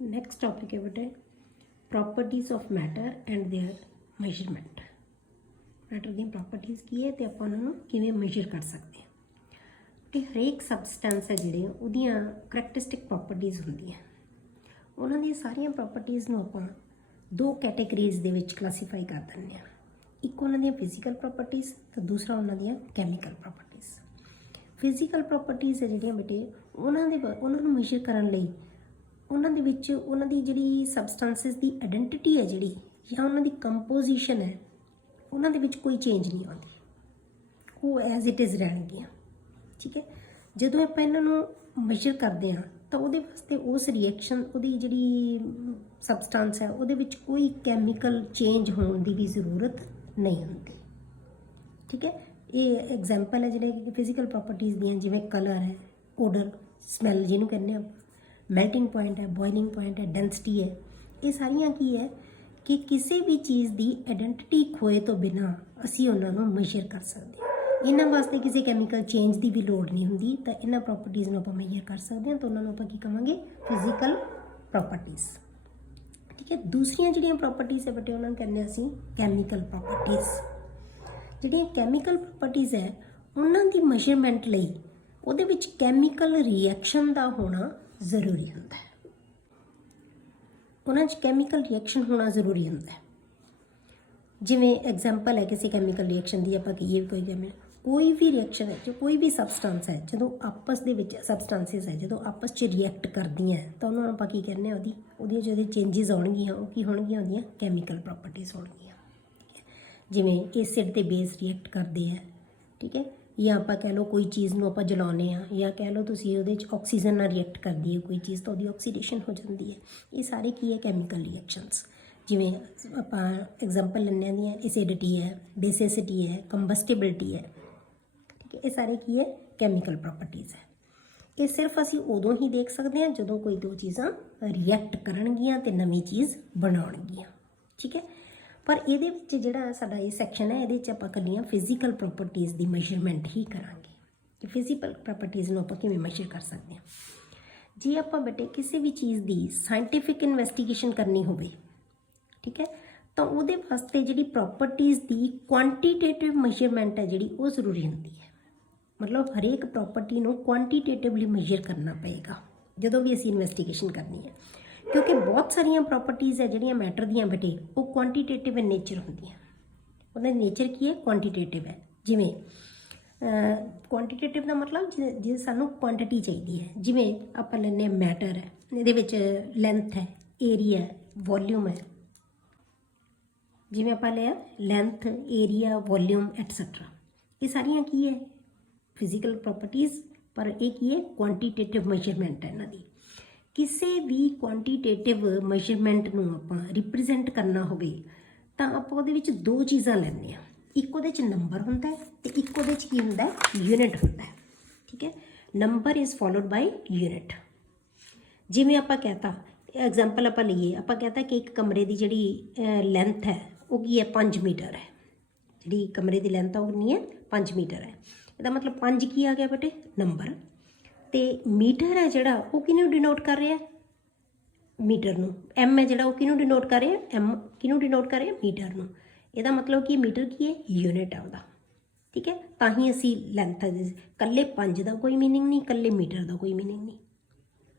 Next topic है बेटे properties of matter and there measurement. Matter the properties की है तो आप उन्होंने किवें मेजर कर सकते हैं। तो हरेक सबसटेंस है जिहड़े उहदियां करैक्टरिस्टिक प्रॉपर्टीज़ होंदियां, उन्हां दी सारियां प्रॉपर्टीज़ नूं आपां दो कैटेगरीज़ दे विच क्लासीफाई कर दिंदे हां। एक उन्हां दी फिजिकल प्रॉपर्टीज़ तो दूसरा उन्हां दी कैमिकल प्रॉपर्टीज़। फिजिकल प्रॉपर्टीज़ है जिहड़ियां बेटे उन्हां नूं मेजर करन लई उन्हां दे विच उन्हां दी जिहड़ी सबसटेंसिस दी आइडेंटिटी है जिहड़ी या उन्हां दी कंपोजिशन है उन्हां दे विच कोई चेंज नहीं आउंदी, वो एज इट इज़ रहणगीਆਂ। ठीक है, जदों आपां इन्हां नूं मेजर करदे हां ਤਾਂ ਉਹਦੇ ਵਾਸਤੇ ਉਸ ਰਿਐਕਸ਼ਨ ਉਹਦੀ ਜਿਹੜੀ ਸਬਸਟੈਂਸ ਹੈ ਉਹਦੇ ਵਿੱਚ ਕੋਈ ਕੈਮੀਕਲ ਚੇਂਜ ਹੋਣ ਦੀ ਵੀ ਜ਼ਰੂਰਤ ਨਹੀਂ ਹੁੰਦੀ। ਠੀਕ ਹੈ, ਇਹ ਐਗਜ਼ਾਮਪਲ ਹੈ ਜਿਹੜੇ ਫਿਜ਼ੀਕਲ ਪ੍ਰੋਪਰਟੀਜ਼ ਦੀਆਂ, ਜਿਵੇਂ ਕਲਰ ਹੈ, ਓਡਰ, ਸਮੈਲ ਜਿਹਨੂੰ ਕਹਿੰਦੇ ਆ, ਮੈਲਟਿੰਗ ਪੁਆਇੰਟ ਹੈ, ਬੋਇਲਿੰਗ ਪੁਆਇੰਟ ਹੈ, ਡੈਂਸਿਟੀ ਹੈ। ਇਹ ਸਾਰੀਆਂ ਕੀ ਹੈ ਕਿ ਕਿਸੇ ਵੀ ਚੀਜ਼ ਦੀ ਆਇਡੈਂਟਿਟੀ ਖੋਏ ਤੋਂ ਬਿਨਾਂ ਅਸੀਂ ਉਹਨਾਂ ਨੂੰ ਮੇਜਰ ਕਰ ਸਕਦੇ ਹਾਂ। इन्हों वास्ते किसी कैमिकल चेंज की भी लोड़ नहीं होंगी, तो इन्होंने प्रॉपर्टीज़ में आप मेजर कर सकते हैं, तो उन्होंने आप की कहेंगे फिजिकल प्रॉपर्टीज़। ठीक है, दूसरिया जिहड़ियां प्रॉपर्टीज़ है बेटे उन्होंने कहने असीं कैमिकल प्रॉपर्टीज़। जिहड़ियां कैमिकल प्रॉपर्टीज़ है उन्हों की मेजरमेंट लई उहदे विच कैमिकल रिएक्शन का होना जरूरी होंदा है। उन्हां च कैमिकल रिएक्शन होना जरूरी होंदा है। जिवें एग्जाम्पल है किसी कैमिकल रिएक्शन की, आप कहिए कोई भी रिएक्शन है जो कोई भी सबसटेंस है जो आपस दे विच सबसटेंसिस है जो आपस च रिएक्ट करदियां तो उन्होंने आप की कहने उहदियां जो चेंजिज आउणगियां वो की होणगियां, उहदियां कैमिकल प्रॉपर्टीज़ होणगियां। ठीक है, जिवें एसिड ते बेस रिएक्ट करते हैं। ठीक है, या आप कह लो कोई चीज़ नूं आपां जलाउने आ, या कह लो तुसीं उहदे च ऑक्सीजन नाल रिएक्ट करदी है कोई चीज़ तो उहदी ऑक्सीडेशन हो जाती है। ये सारे की है कैमिकल रिएक्शनस। जिवें आप एग्जाम्पल लैने दी एसिडिटी है, बेसिसिटी है, कंबस्टिबिलिटी है। ठीक है, ये सारे की है कैमिकल प्रॉपर्टीज़ है। ये सिर्फ असी उदों ही देख सकते हैं जदों कोई दो चीज़ां रिएक्ट करनगियां ते नवीं चीज़ बनाउणगियां। ठीक है, पर ये जिहड़ा साडा ये सैक्शन है ये आपां कल्लियां फिजिकल प्रॉपर्टीज़ की मेजरमेंट ही करांगे कि फिजिकल प्रॉपर्टीज़ नूं आपां किवें मेजर कर सकते हैं। जे आपां बेटे किसी भी चीज़ की साइंटिफिक इन्वेस्टिगेशन करनी होवे, ठीक है, तो वो वास्ते जी प्रॉपर्टीज़ की क्वांटीटेटिव मेजरमेंट है जी वो जरूरी होंगी है। मतलब हरेक प्रॉपर्टी को क्वांटीटेटिवली मेजर करना पएगा जो भी असी इन्वेस्टिगेशन करनी है, क्योंकि बहुत सारिया प्रॉपर्टीज़ है जिहड़ियां मैटर दियां बेटे वो क्वांटीटेटिव इन नेचर होंदियां। उहदा नेचर की है क्वांटीटेटिव है। जिवें क्वांटीटेटिव का मतलब जे सानू क्वांटिटी चाहिए है, जिवें आप लैने मैटर है, ये लेंथ है, एरिया है, वॉल्यूम है। जिवें आप लिया लेंथ, एरिया, वॉल्यूम एटसैट्रा, ये सारियां की है फिजिकल प्रॉपर्टीज़, पर एक ही है क्वांटीटेटिव मेजरमेंट है इन्हां दी। किसी भी क्वांटीटेटिव मेजरमेंट नूं आपां रिप्रजेंट करना होवे तां आपां उहदे विच दो चीज़ां लैंदे आ, एक उहदे च नंबर हुंदा है ते एक उहदे च की हुंदा है यूनिट हुंदा है। ठीक है, number is followed by unit. जिवें आपां कहता एग्जाम्पल आपां लईए, आपां कहता कि एक कमरे की जिहड़ी लेंथ है वो की है 5 मीटर है। जिहड़ी कमरे की लेंथ है वो कितनी है 5 मीटर है। इसका मतलब 5 की आ गया बेटे नंबर, तो मीटर है जिहड़ा वो किनू डिनोट कर रहा है मीटर नूं। एम है जिहड़ा वो किनू डिनोट कर रहा है, एम किनू डिनोट कर रहा है मीटर नूं। इसका मतलब कि मीटर की है यूनिट है उसका। ठीक है, तां ही असी लेंथ कल्ले 5 का कोई मीनिंग नहीं, कल्ले मीटर का कोई मीनिंग नहीं।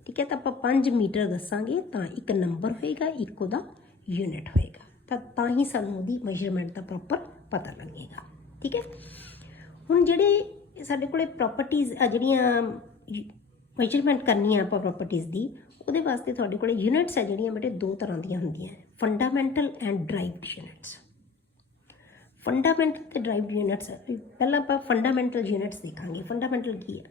ठीक है, तो आप 5 मीटर दसांगे तो एक नंबर होएगा, एक उहदा यूनिट होएगा, तो ही सानू उहदी मेजरमेंट का प्रॉपर पता लगेगा। ठीक है, हुण जिहड़े साडे कोले प्रॉपर्टीज़ जिहड़ियां मेजरमेंट करनी है आप प्रॉपर्टीज़ की, उहदे वास्ते तुहाडे कोले यूनिट्स है जिहड़ियां बेटे दो तरह दियां हुंदियां, fundamental and derived units. Fundamental ते ड्राइव्ड यूनिट्स पहला आप फंडामेंटल यूनिट्स देखांगे। फंडामेंटल की है,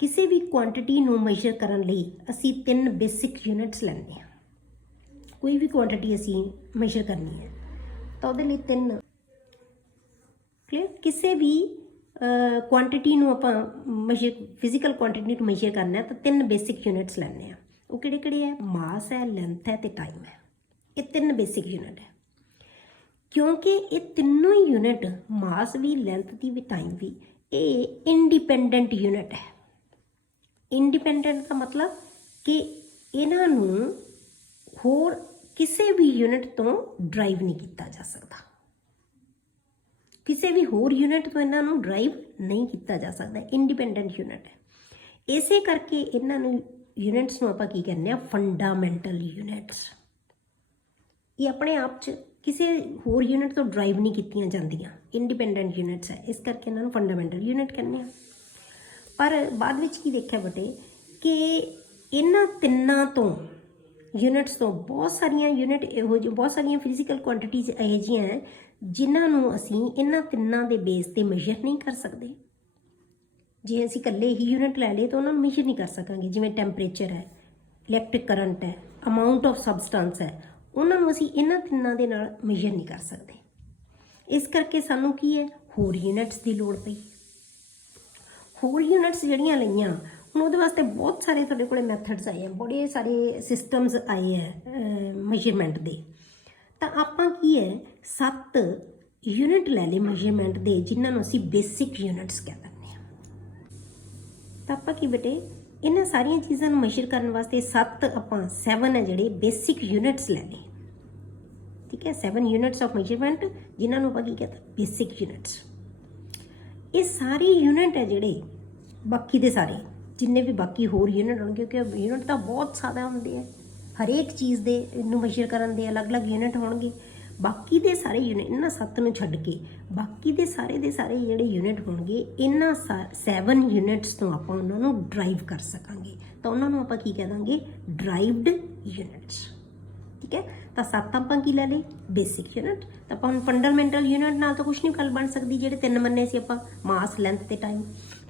किसी भी क्वांटिटी नूं मेजर करन लई असी 3 बेसिक यूनिट्स लैंदे हां। कोई भी क्वांटिटी असी मेजर करनी है तो उहदे लई 3 क्लियर। किसी भी क्वांटिटी नूं आपां मेजर फिजिकल क्वांटिटी नूं मेजर करना है तो 3 बेसिक यूनिट्स लैंदे आ। वो किहड़े-किहड़े है? मास है, लेंथ है ते टाइम है। ये 3 बेसिक यूनिट है, क्योंकि ये तीनों ही यूनिट मास भी, लेंथ की भी, टाइम भी, ये इंडिपेंडेंट यूनिट है। इंडिपेंडेंट का मतलब कि इन्हां नूं ਹੋਰ ਕਿਸੇ ਵੀ ਯੂਨਿਟ ਤੋਂ ਡਰਾਈਵ ਨਹੀਂ ਕੀਤਾ ਜਾ ਸਕਦਾ, ਕਿਸੇ ਵੀ ਹੋਰ ਯੂਨਿਟ ਤੋਂ ਇਹਨਾਂ ਨੂੰ ਡਰਾਈਵ ਨਹੀਂ ਕੀਤਾ ਜਾ ਸਕਦਾ, ਇੰਡੀਪੈਂਡੈਂਟ ਯੂਨਿਟ ਹੈ। ਇਸੇ ਕਰਕੇ ਇਹਨਾਂ ਨੂੰ ਯੂਨਿਟਸ ਨੂੰ ਆਪਾਂ ਕੀ ਕਹਿੰਦੇ ਆ, ਫੰਡਾਮੈਂਟਲ ਯੂਨਿਟਸ। ਇਹ ਆਪਣੇ ਆਪ 'ਚ ਕਿਸੇ ਹੋਰ ਯੂਨਿਟ ਤੋਂ ਡਰਾਈਵ ਨਹੀਂ ਕੀਤੀਆਂ ਜਾਂਦੀਆਂ, ਇੰਡੀਪੈਂਡੈਂਟ ਯੂਨਿਟਸ ਹੈ, ਇਸ ਕਰਕੇ ਇਹਨਾਂ ਨੂੰ ਫੰਡਾਮੈਂਟਲ ਯੂਨਿਟ ਕਹਿੰਦੇ ਆ। ਪਰ ਬਾਅਦ ਵਿੱਚ ਕੀ ਦੇਖਿਆ ਬੇਟੇ ਕਿ ਇਹਨਾਂ ਤਿੰਨਾਂ ਤੋਂ ਯੂਨਿਟਸ ਤੋਂ ਬਹੁਤ ਸਾਰੀਆਂ ਯੂਨਿਟ ਇਹੋ ਜਿਹੀ, ਬਹੁਤ ਸਾਰੀਆਂ ਫਿਜ਼ੀਕਲ ਕੁਆਂਟੀਟੀਜ਼ ਇਹੋ ਜਿਹੀਆਂ ਹੈ ਜਿਨ੍ਹਾਂ ਨੂੰ ਅਸੀਂ ਇਹਨਾਂ ਤਿੰਨਾਂ ਦੇ ਬੇਸ 'ਤੇ ਮੈਜ਼ਰ ਨਹੀਂ ਕਰ ਸਕਦੇ। ਜੇ ਅਸੀਂ ਇਕੱਲੇ ਹੀ ਯੂਨਿਟ ਲੈ ਲਏ ਤਾਂ ਉਹਨਾਂ ਨੂੰ ਮੈਜ਼ਰ ਨਹੀਂ ਕਰ ਸਕਾਂਗੇ। ਜਿਵੇਂ ਟੈਂਪਰੇਚਰ ਹੈ, ਇਲੈਕਟ੍ਰਿਕ ਕਰੰਟ ਹੈ, ਅਮਾਊਂਟ ਆਫ ਸਬਸਟੈਂਸ ਹੈ, ਉਹਨਾਂ ਨੂੰ ਅਸੀਂ ਇਹਨਾਂ ਤਿੰਨਾਂ ਦੇ ਨਾਲ ਮੈਜ਼ਰ ਨਹੀਂ ਕਰ ਸਕਦੇ। ਇਸ ਕਰਕੇ ਸਾਨੂੰ ਕੀ ਹੈ, ਹੋਰ ਯੂਨਿਟਸ ਦੀ ਲੋੜ ਪਈ। ਹੋਰ ਯੂਨਿਟਸ ਜਿਹੜੀਆਂ ਲਈਆਂ, ਹੁਣ ਉਹਦੇ ਵਾਸਤੇ ਬਹੁਤ ਸਾਰੇ ਤੁਹਾਡੇ ਕੋਲ ਮੈਥਡਸ ਆਏ ਆ, ਬੜੇ ਸਾਰੇ ਸਿਸਟਮਸ ਆਏ ਹੈ ਮੈਜ਼ਰਮੈਂਟ ਦੇ। ਤਾਂ ਆਪਾਂ ਕੀ ਹੈ 7 ਯੂਨਿਟ ਲੈ ਲਏ ਮੈਜ਼ਰਮੈਂਟ ਦੇ, ਜਿਨ੍ਹਾਂ ਨੂੰ ਅਸੀਂ ਬੇਸਿਕ ਯੂਨਿਟਸ ਕਹਿ ਦਿੰਦੇ ਹਾਂ। ਤਾਂ ਆਪਾਂ ਕੀ ਬੇਟੇ ਇਹਨਾਂ ਸਾਰੀਆਂ ਚੀਜ਼ਾਂ ਨੂੰ ਮੈਜ਼ਰ ਕਰਨ ਵਾਸਤੇ 7 ਹੈ ਜਿਹੜੇ ਬੇਸਿਕ ਯੂਨਿਟਸ ਲੈ ਲਏ। ਠੀਕ ਹੈ, 7 ਯੂਨਿਟਸ ਆਫ ਮੈਜ਼ਰਮੈਂਟ, ਜਿਨ੍ਹਾਂ ਨੂੰ ਆਪਾਂ ਕੀ ਕਹਿੰਦੇ, ਬੇਸਿਕ ਯੂਨਿਟਸ। ਇਹ ਸਾਰੇ ਯੂਨਿਟ ਹੈ ਜਿਹੜੇ ਬਾਕੀ ਦੇ ਸਾਰੇ ਜਿੰਨੇ ਵੀ ਬਾਕੀ ਹੋਰ ਯੂਨਿਟ ਹੋਣਗੇ, ਕਿਉਂਕਿ ਯੂਨਿਟ ਤਾਂ ਬਹੁਤ ਜ਼ਿਆਦਾ ਹੁੰਦੇ ਆ, ਹਰੇਕ ਚੀਜ਼ ਦੇ ਇਹਨੂੰ ਮੈਜ਼ਰ ਕਰਨ ਦੇ ਅਲੱਗ-ਅਲੱਗ ਯੂਨਿਟ ਹੋਣਗੇ। ਬਾਕੀ ਦੇ ਸਾਰੇ ਯੂਨਿਟ, ਇਹਨਾਂ 7 ਨੂੰ ਛੱਡ ਕੇ ਬਾਕੀ ਦੇ ਸਾਰੇ ਜਿਹੜੇ ਯੂਨਿਟ ਹੋਣਗੇ, ਇਹਨਾਂ 7 ਯੂਨਿਟਸ ਤੋਂ ਆਪਾਂ ਉਹਨਾਂ ਨੂੰ ਡਰਾਈਵ ਕਰ ਸਕਾਂਗੇ। ਤਾਂ ਉਹਨਾਂ ਨੂੰ ਆਪਾਂ ਕੀ ਕਹਿ ਦਾਂਗੇ, ਡਰਾਈਵਡ ਯੂਨਿਟਸ। ਠੀਕ ਹੈ, ਤਾਂ 7 ਆਪਾਂ ਕੀ ਲੈ ਲਏ, ਬੇਸਿਕ ਯੂਨਿਟ। ਤਾਂ ਆਪਾਂ ਹੁਣ ਫੰਡਾਮੈਂਟਲ ਯੂਨਿਟ ਨਾਲ ਤਾਂ ਕੁਝ ਨਹੀਂ ਗੱਲ ਬਣ ਸਕਦੀ, ਜਿਹੜੇ 3 ਮੰਨੇ ਸੀ ਆਪਾਂ, ਮਾਸ, ਲੈਂਥ ਤੇ ਟਾਈਮ।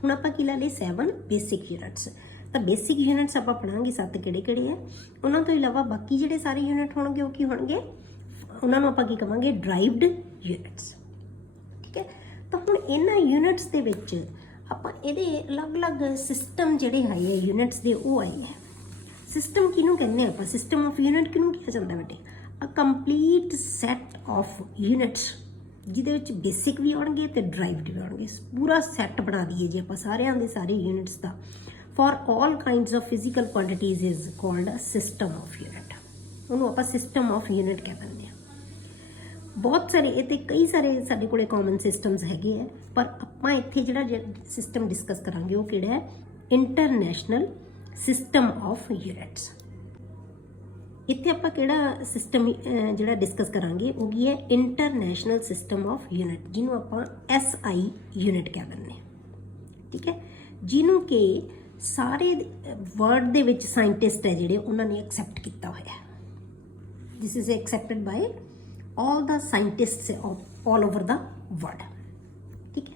ਹੁਣ ਆਪਾਂ ਕੀ ਲੈ ਲਏ, 7 ਬੇਸਿਕ ਯੂਨਿਟਸ। ਤਾਂ ਬੇਸਿਕ ਯੂਨਿਟਸ ਆਪਾਂ ਪੜਾਂਗੇ 7 ਕਿਹੜੇ ਹੈ। ਉਹਨਾਂ ਤੋਂ ਇਲਾਵਾ ਬਾਕੀ ਜਿਹੜੇ ਸਾਰੇ ਯੂਨਿਟ ਹੋਣਗੇ ਉਹ ਕੀ ਹੋਣਗੇ, ਉਹਨਾਂ ਨੂੰ ਆਪਾਂ ਕੀ ਕਹਾਂਗੇ, ਡਰਾਈਵਡ ਯੂਨਿਟਸ। ਠੀਕ ਹੈ, ਤਾਂ ਹੁਣ ਇਹਨਾਂ ਯੂਨਿਟਸ ਦੇ ਵਿੱਚ ਆਪਾਂ ਇਹਦੇ ਅਲੱਗ-ਅਲੱਗ ਸਿਸਟਮ ਜਿਹੜੇ ਆਏ ਯੂਨਿਟਸ ਦੇ, ਉਹ ਆਏ ਹੈ। ਸਿਸਟਮ ਕਿਹਨੂੰ ਕਹਿੰਦੇ ਆਪਾਂ, ਸਿਸਟਮ ਆਫ ਯੂਨਿਟ ਕਿਹਨੂੰ ਕਿਹਾ ਜਾਂਦਾ ਬੇਟੇ, a complete set of units, ਜਿਹਦੇ ਵਿੱਚ ਬੇਸਿਕ ਵੀ ਆਉਣਗੇ ਤੇ ਡਰਾਈਵਡ ਵੀ ਆਉਣਗੇ। ਪੂਰਾ ਸੈੱਟ ਬਣਾ ਦਈਏ ਜੇ ਆਪਾਂ ਸਾਰਿਆਂ ਦੇ ਸਾਰੇ units the, for all kinds of physical quantities is called a system of unit। ਉਹਨੂੰ ਆਪਾਂ ਸਿਸਟਮ ਆਫ ਯੂਨਿਟ ਕਹਿ ਦਿੰਦੇ ਹਾਂ। ਬਹੁਤ ਸਾਰੇ ਇਹ ਤੇ ਕਈ ਸਾਰੇ ਸਾਡੇ ਕੋਲੇ ਕਾਮਨ ਸਿਸਟਮਸ ਹੈਗੇ ਆ, ਪਰ ਆਪਾਂ ਇੱਥੇ ਜਿਹੜਾ ਸਿਸਟਮ ਡਿਸਕਸ ਕਰਾਂਗੇ ਉਹ ਕਿਹੜਾ ਹੈ, ਇੰਟਰਨੈਸ਼ਨਲ ਸਿਸਟਮ ਆਫ ਯੂਨਿਟਸ। ਇੱਥੇ ਆਪਾਂ ਕਿਹੜਾ ਸਿਸਟਮ ਜਿਹੜਾ ਡਿਸਕਸ ਕਰਾਂਗੇ ਉਹ ਕੀ ਹੈ, ਇੰਟਰਨੈਸ਼ਨਲ ਸਿਸਟਮ ਆਫ ਯੂਨਿਟ, ਜਿਹਨੂੰ ਆਪਾਂ SI ਯੂਨਿਟ ਕਹਿ ਦਿੰਦੇ ਹਾਂ। ਠੀਕ ਹੈ, ਜਿਹਨੂੰ ਕਿ ਸਾਰੇ ਵਰਲਡ ਦੇ ਵਿੱਚ ਸਾਇੰਟਿਸਟ ਹੈ ਜਿਹੜੇ ਉਹਨਾਂ ਨੇ ਐਕਸੈਪਟ ਕੀਤਾ ਹੋਇਆ। This is accepted by all the scientists all over the world. ਠੀਕ ਹੈ,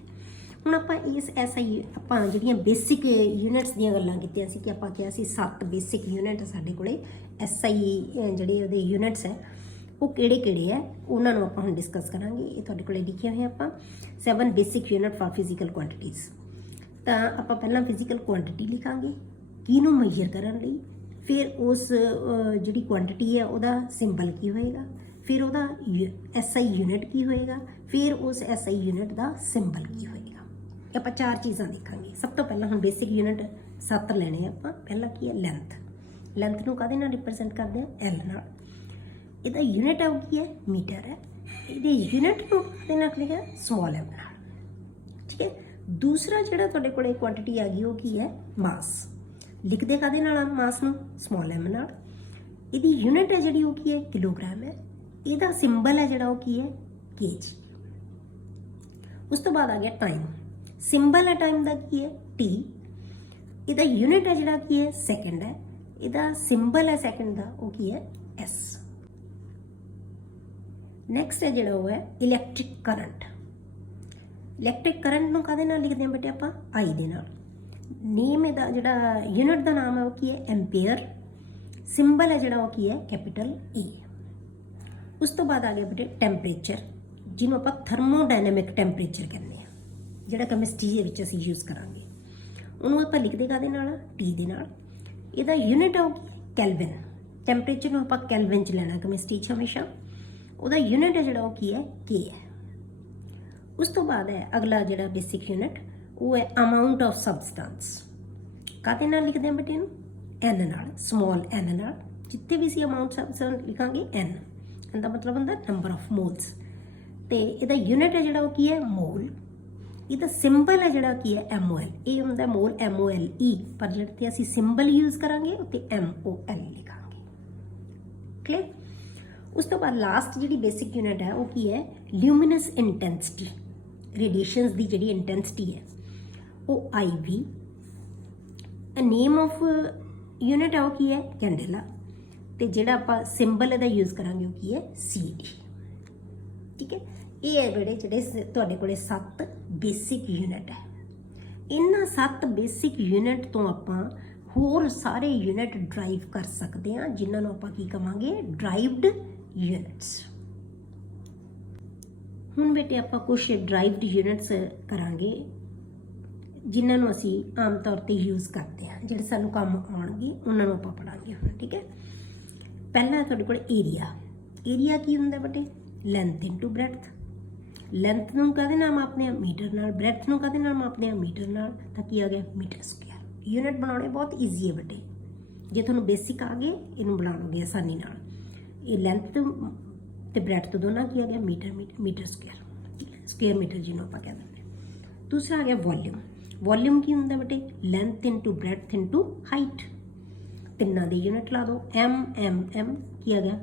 ਹੁਣ ਆਪਾਂ ਇਸ SI ਆਪਾਂ ਜਿਹੜੀਆਂ ਬੇਸਿਕ ਯੂਨਿਟਸ ਦੀਆਂ ਗੱਲਾਂ ਕੀਤੀਆਂ ਸੀ, ਕਿ ਆਪਾਂ ਕਿਹਾ ਸੀ 7 ਬੇਸਿਕ ਯੂਨਿਟ ਸਾਡੇ ਕੋਲੇ। SI ਜਿਹੜੇ ਉਹਦੇ ਯੂਨਿਟਸ ਹੈ ਉਹ ਕਿਹੜੇ ਹੈ, ਉਹਨਾਂ ਨੂੰ ਆਪਾਂ ਹੁਣ ਡਿਸਕਸ ਕਰਾਂਗੇ। ਇਹ ਤੁਹਾਡੇ ਕੋਲੇ ਲਿਖਿਆ ਹੋਇਆ ਆਪਾਂ 7 basic unit for physical quantities. ਤਾਂ ਆਪਾਂ ਪਹਿਲਾਂ ਫਿਜ਼ੀਕਲ ਕੁਆਂਟੀਟੀ ਲਿਖਾਂਗੇ, ਕਿਹਨੂੰ ਮੈਜ਼ਰ ਕਰਨ ਲਈ, ਫਿਰ ਉਸ ਜਿਹੜੀ ਕੁਆਂਟੀਟੀ ਹੈ ਉਹਦਾ ਸਿੰਬਲ ਕੀ ਹੋਏਗਾ, ਫਿਰ ਉਹਦਾ SI ਯੂਨਿਟ ਕੀ ਹੋਏਗਾ, ਫਿਰ ਉਸ SI ਯੂਨਿਟ ਦਾ ਸਿੰਬਲ ਕੀ ਹੋਏਗਾ। ਆਪਾਂ 4 ਚੀਜ਼ਾਂ ਦੇਖਾਂਗੇ। ਸਭ ਤੋਂ ਪਹਿਲਾਂ ਹੁਣ ਬੇਸਿਕ ਯੂਨਿਟ 7 ਲੈਣੇ ਆਪਾਂ। ਪਹਿਲਾ ਕੀ ਹੈ, ਲੈਂਥ। ਲੈਂਥ ਨੂੰ ਕਾਹਦੇ ਨਾਲ ਰਿਪਰੈਜ਼ੈਂਟ ਕਰਦੇ ਆ, L ਨਾਲ। ਇਹਦਾ ਯੂਨਿਟ ਹੈ ਉਹ ਕੀ ਹੈ, ਮੀਟਰ ਹੈ। ਇਹਦੇ ਯੂਨਿਟ ਨੂੰ ਕਾਹਦੇ ਨਾਲ ਲਿਖਿਆ, ਸਮਾਲ m ਨਾਲ। ਠੀਕ ਹੈ, ਦੂਸਰਾ ਜਿਹੜਾ ਤੁਹਾਡੇ ਕੋਲ ਕੁਆਂਟੀਟੀ ਆ ਗਈ ਉਹ ਕੀ ਹੈ, ਮਾਸ। ਲਿਖਦੇ ਕਾਹਦੇ ਨਾਲ ਆ ਮਾਸ ਨੂੰ, ਸਮਾਲ m ਨਾਲ। ਇਹਦੀ ਯੂਨਿਟ ਹੈ ਜਿਹੜੀ ਉਹ ਕੀ ਹੈ, ਕਿਲੋਗ੍ਰਾਮ ਹੈ। ਇਹਦਾ ਸਿੰਬਲ ਹੈ ਜਿਹੜਾ ਉਹ ਕੀ ਹੈ, kg। ਉਸ ਤੋਂ ਬਾਅਦ ਆ ਗਿਆ ਟਾਈਮ। ਸਿੰਬਲ ਹੈ ਟਾਈਮ ਦਾ ਕੀ ਹੈ, t। ਇਹਦਾ ਯੂਨਿਟ ਹੈ ਜਿਹੜਾ ਕੀ ਹੈ, ਸੈਕਿੰਡ ਹੈ। ਇਹਦਾ ਸਿੰਬਲ ਹੈ ਸੈਕਿੰਡ ਦਾ ਉਹ ਕੀ ਹੈ, s। ਨੈਕਸਟ ਹੈ ਜਿਹੜਾ ਉਹ ਹੈ ਇਲੈਕਟ੍ਰਿਕ ਕਰੰਟ। ਇਲੈਕਟ੍ਰਿਕ ਕਰੰਟ ਨੂੰ ਕਾਹਦੇ ਨਾਲ ਲਿਖਦੇ ਹਾਂ ਬੇਟੇ ਆਪਾਂ, I ਦੇ ਨਾਲ। ਨੇਮ ਇਹਦਾ ਜਿਹੜਾ ਯੂਨਿਟ ਦਾ ਨਾਮ ਹੈ ਉਹ ਕੀ ਹੈ, ਐਂਪੀਅਰ। ਸਿੰਬਲ ਹੈ ਜਿਹੜਾ ਉਹ ਕੀ ਹੈ, ਕੈਪੀਟਲ E। ਉਸ ਤੋਂ ਬਾਅਦ ਆ ਗਿਆ ਬੇਟੇ ਟੈਂਪਰੇਚਰ, ਜਿਹਨੂੰ ਆਪਾਂ ਥਰਮੋਡਾਇਨਾਮਿਕ ਟੈਂਪਰੇਚਰ ਕਹਿੰਦੇ ਹਾਂ, ਜਿਹੜਾ ਕੈਮਿਸਟਰੀ ਦੇ ਵਿੱਚ ਅਸੀਂ ਯੂਜ਼ ਕਰਾਂਗੇ। ਉਹਨੂੰ ਆਪਾਂ ਲਿਖਦੇ ਕਾਹਦੇ ਨਾਲ, T ਦੇ ਨਾਲ। ਇਹਦਾ ਯੂਨਿਟ ਹੈ ਉਹ ਕੀ ਹੈ, ਕੈਲਵਿਨ। ਟੈਂਪਰੇਚਰ ਨੂੰ ਆਪਾਂ ਕੈਲਵਿਨ 'ਚ ਲੈਣਾ ਕੈਮਿਸਟਰੀ 'ਚ ਹਮੇਸ਼ਾ। ਉਹਦਾ ਯੂਨਿਟ ਹੈ ਜਿਹੜਾ ਉਹ ਕੀ ਹੈ, K ਹੈ। ਉਸ ਤੋਂ ਬਾਅਦ ਹੈ ਅਗਲਾ ਜਿਹੜਾ ਬੇਸਿਕ ਯੂਨਿਟ, ਉਹ ਹੈ ਅਮਾਊਂਟ ਆਫ ਸਬਸਟੈਂਸ। ਕਾਹਦੇ ਨਾਲ ਲਿਖਦੇ ਹਾਂ ਬੇਟੇ ਇਹਨੂੰ, N ਨਾਲ, ਸਮਾਲ n ਨਾਲ। जिथे भी ਅਸੀਂ ਅਮਾਉਂਟ ਸਬਸਟੈਂਸ ਲਿਖਾਂਗੇ n ਦਾ ਮਤਲਬ ਹੁੰਦਾ ਨੰਬਰ ਆਫ ਮੋਲਸ ਤੇ ਇਹਦਾ ਯੂਨਿਟ ਹੈ ਜਿਹੜਾ ਉਹ ਕੀ ਹੈ ਮੋਲ ਇਹਦਾ ਸਿੰਬਲ ਹੈ ਜਿਹੜਾ ਕੀ ਹੈ MOL ਇਹ ਹੁੰਦਾ ਮੋਲ MOLE ਪਰ ਜਿਹੜੇ ਤੇ ਅਸੀਂ ਸਿੰਬਲ ਯੂਜ਼ ਕਰਾਂਗੇ ਉੱਤੇ MOL ਲਿਖਾਂਗੇ ਕਲੀਅਰ ਉਸ ਤੋਂ ਬਾਅਦ ਲਾਸਟ ਜਿਹੜੀ ਬੇਸਿਕ ਯੂਨਿਟ ਹੈ ਉਹ ਕੀ ਹੈ ਲਿਊਮੀਨਸ ਇੰਟੈਂਸਿਟੀ ਰੇਡੀਏਸ਼ਨਸ ਦੀ ਜਿਹੜੀ ਇੰਟੈਂਸਿਟੀ ਹੈ ਉਹ IV ਨੇਮ ਆਫ ਯੂਨਿਟ ਹੈ ਉਹ ਕੀ ਹੈ ਕੈਂਡੇਲਾ ਤੇ ਜਿਹੜਾ ਆਪਾਂ ਸਿੰਬਲ ਇਹਦਾ ਯੂਜ਼ ਕਰਾਂਗੇ ਉਹ ਕੀ ਹੈ CD ਠੀਕ ਹੈ ਇਹ ਹੈ ਜਿਹੜੇ ਤੁਹਾਡੇ ਕੋਲੇ 7 ਬੇਸਿਕ ਯੂਨਿਟ ਹੈ ਇਹਨਾਂ 7 ਬੇਸਿਕ ਯੂਨਿਟ ਤੋਂ ਆਪਾਂ ਹੋਰ ਸਾਰੇ ਯੂਨਿਟ ਡਰਾਈਵ ਕਰ ਸਕਦੇ ਹਾਂ ਜਿਨ੍ਹਾਂ ਨੂੰ ਆਪਾਂ ਕੀ ਕਵਾਂਗੇ ਡਰਾਈਵਡ ਯੂਨਿਟਸ ਹੁਣ ਬੇਟੇ ਆਪਾਂ ਕੁਝ ਡਰਾਈਵਡ ਯੂਨਿਟਸ ਕਰਾਂਗੇ ਜਿਨ੍ਹਾਂ ਨੂੰ ਅਸੀਂ ਆਮ ਤੌਰ ਤੇ ਯੂਜ਼ ਕਰਦੇ ਹਾਂ ਜਿਹੜੇ ਸਾਨੂੰ ਕੰਮ ਆਉਣਗੇ ਉਹਨਾਂ ਨੂੰ ਆਪਾਂ ਪੜਾਂਗੇ ਹੁਣ ਠੀਕ ਹੈ ਪਹਿਲਾਂ ਤੁਹਾਡੇ ਕੋਲ ਏਰੀਆ ਕੀ ਹੁੰਦਾ ਬੇਟੇ ਲੈਂਥ ਇਨਟੂ ਬ੍ਰੈਡਥ ਲੈਂਥ ਨੂੰ ਕਾਹਦੇ ਨਾਲ ਮਾਪਦੇ ਆ ਮੀਟਰ ਨਾਲ ਬ੍ਰੈਡਥ ਨੂੰ ਕਾਹਦੇ ਨਾਲ ਮਾਪਦੇ ਆ ਮੀਟਰ ਨਾਲ ਤਾਂ ਕੀ ਆ ਗਿਆ ਮੀਟਰ ਸਕੁਅਰ ਯੂਨਿਟ ਬਣਾਉਣੇ ਬਹੁਤ ਈਜ਼ੀ ਹੈ ਬੇਟੇ ਜੇ ਤੁਹਾਨੂੰ ਬੇਸਿਕ ਆ ਗਏ ਇਹਨੂੰ ਬਣਾ ਲਓਗੇ ਆਸਾਨੀ ਨਾਲ ਇਹ ਲੈਂਥ ਤੇ ਬ੍ਰੈਡਥ ਤੋਂ ਦੋਨਾਂ ਕੀ ਆ ਗਿਆ ਮੀਟਰ ਸਕੁਅਰ ਮੀਟਰ ਜਿਹਨੂੰ ਆਪਾਂ ਕਹਿੰਦੇ ਹਾਂ ਦੂਸਰਾ ਆ ਗਿਆ ਵੋਲਿਊਮ ਕੀ ਹੁੰਦਾ ਬੇਟੇ length into breadth into height ਤਿੰਨਾਂ ਦੀ ਯੂਨਿਟ ਲਾ ਦਿਓ M ਕੀ ਆ ਗਿਆ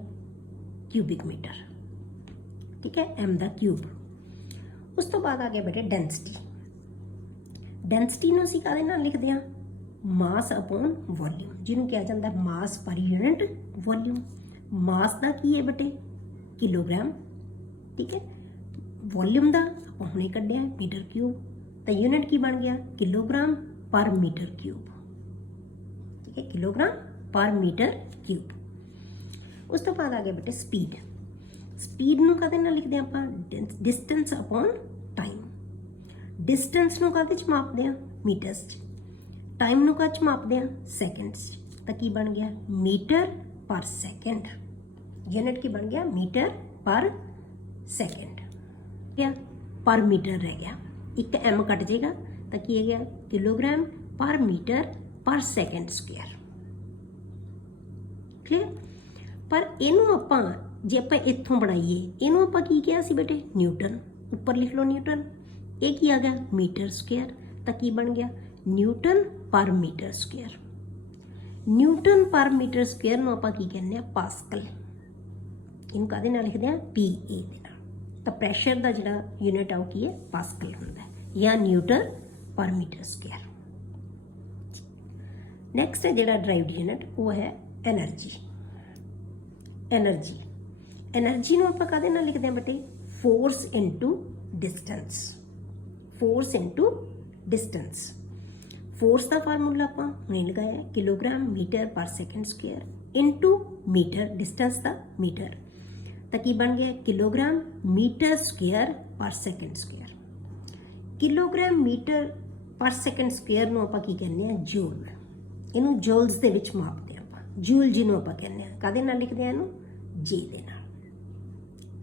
ਕਿਊਬਿਕ ਮੀਟਰ ਠੀਕ ਹੈ M ਦਾ ਕਿਊਬ ਉਸ ਤੋਂ ਬਾਅਦ ਆ ਗਿਆ ਬੇਟੇ ਡੈਂਸਿਟੀ ਨੂੰ ਅਸੀਂ ਕਾਹਦੇ ਨਾਲ ਲਿਖਦੇ ਹਾਂ ਮਾਸ ਅਪੋਨ ਵੋਲਿਊਮ ਜਿਹਨੂੰ ਕਿਹਾ ਜਾਂਦਾ ਮਾਸ ਪਰ ਯੂਨਿਟ ਵੋਲਿਊਮ ਮਾਸ ਦਾ ਕੀ ਹੈ ਬੇਟੇ ਕਿਲੋਗ੍ਰਾਮ ਠੀਕ ਹੈ ਵੋਲਿਊਮ ਦਾ ਆਪਾਂ ਹੁਣੇ ਕੱਢਿਆ ਮੀਟਰ ਕਿਊਬ ਤਾਂ ਯੂਨਿਟ ਕੀ ਬਣ ਗਿਆ ਕਿਲੋਗ੍ਰਾਮ ਪਰ ਮੀਟਰ ਕਿਊਬ ਠੀਕ ਹੈ ਕਿਲੋਗ੍ਰਾਮ ਪਰ ਮੀਟਰ ਕਿਊਬ ਉਸ ਤੋਂ ਬਾਅਦ ਆ ਗਿਆ ਬੇਟੇ ਸਪੀਡ ਨੂੰ ਕਾਹਦੇ ਨਾਲ ਲਿਖਦੇ ਆਪਾਂ ਡਿਸਟੈਂਸ ਅਪੋਨ ਟਾਈਮ ਡਿਸਟੈਂਸ ਨੂੰ ਕਾਹਦੇ 'ਚ ਮਾਪਦੇ ਆ ਮੀਟਰਸ 'ਚ ਟਾਈਮ ਨੂੰ ਕਾਹਦੇ 'ਚ ਮਾਪਦੇ ਆ ਸੈਕਿੰਡਸ ਤਾਂ ਕੀ ਬਣ ਗਿਆ ਮੀਟਰ ਪਰ ਸੈਕਿੰਡ ਯੂਨਿਟ ਕੀ ਬਣ ਗਿਆ ਮੀਟਰ ਪਰ ਸੈਕਿੰਡ ਕਿਆ ਪਰ ਮੀਟਰ ਰਹਿ ਗਿਆ ਇੱਕ M ਕੱਟ ਜਾਏਗਾ ਤਾਂ ਕੀ ਹੈ ਗਿਆ ਕਿਲੋਗ੍ਰਾਮ ਪਰ metre per second square clear ਪਰ ਇਹਨੂੰ ਆਪਾਂ ਜੇ ਆਪਾਂ ਇੱਥੋਂ ਬਣਾਈਏ ਇਹਨੂੰ ਆਪਾਂ ਕੀ ਕਿਹਾ ਸੀ ਬੇਟੇ ਨਿਊਟਨ ਉੱਪਰ ਲਿਖ ਲਓ ਨਿਊਟਨ ਇਹ ਕੀ ਆ ਗਿਆ ਮੀਟਰ ਸਕੁਅਰ ਤਾਂ ਕੀ ਬਣ ਗਿਆ ਨਿਊਟਨ ਪਰ ਮੀਟਰ ਸਕੁਅਰ ਨਿਊਟਨ ਪਰ ਮੀਟਰ ਸਕੁਅਰ ਨੂੰ ਆਪਾਂ ਕੀ ਕਹਿੰਦੇ ਆ ਪਾਸਕਲ ਇਹਨੂੰ ਕਾਹਦੇ ਨਾਲ ਲਿਖਦੇ ਆ PA ਦੇ ਨਾਲ ਤਾਂ ਪ੍ਰੈਸ਼ਰ ਦਾ ਜਿਹੜਾ ਯੂਨਿਟ ਆ ਉਹ ਕੀ ਹੈ ਪਾਸਕਲ ਹੁੰਦਾ ਹੈ ਜਾਂ ਨਿਊਟਨ ਪਰ ਮੀਟਰ ਸਕੁਅਰ ਨੈਕਸਟ ਹੈ ਜਿਹੜਾ ਡਰਾਈਵਡ ਯੂਨਿਟ ਉਹ ਹੈ ਐਨਰਜੀ ਨੂੰ ਆਪਾਂ ਕਾਹਦੇ ਨਾਲ ਲਿਖਦੇ ਹਾਂ ਬੇਟੇ ਫੋਰਸ ਇਨਟੂ ਡਿਸਟੈਂਸ ਫੋਰਸ ਦਾ ਫਾਰਮੂਲਾ ਆਪਾਂ ਹੁਣੇ ਲਗਾਇਆ kilogram metre per second square into metre distance ਦਾ ਮੀਟਰ ਤਾਂ ਕੀ ਬਣ ਗਿਆ kilogram metre square per second square kilogram metre per second square ਨੂੰ ਆਪਾਂ ਕੀ ਕਹਿੰਦੇ ਆ ਜੂਲ ਇਹਨੂੰ ਜੂਲਸ ਦੇ ਵਿੱਚ ਮਾਪਦੇ ਆਪਾਂ ਜੂਲ ਜਿਹਨੂੰ ਆਪਾਂ ਕਹਿੰਦੇ ਆ ਕਾਹਦੇ ਨਾਲ ਲਿਖਦੇ ਆ ਇਹਨੂੰ J ਦੇ ਨਾਲ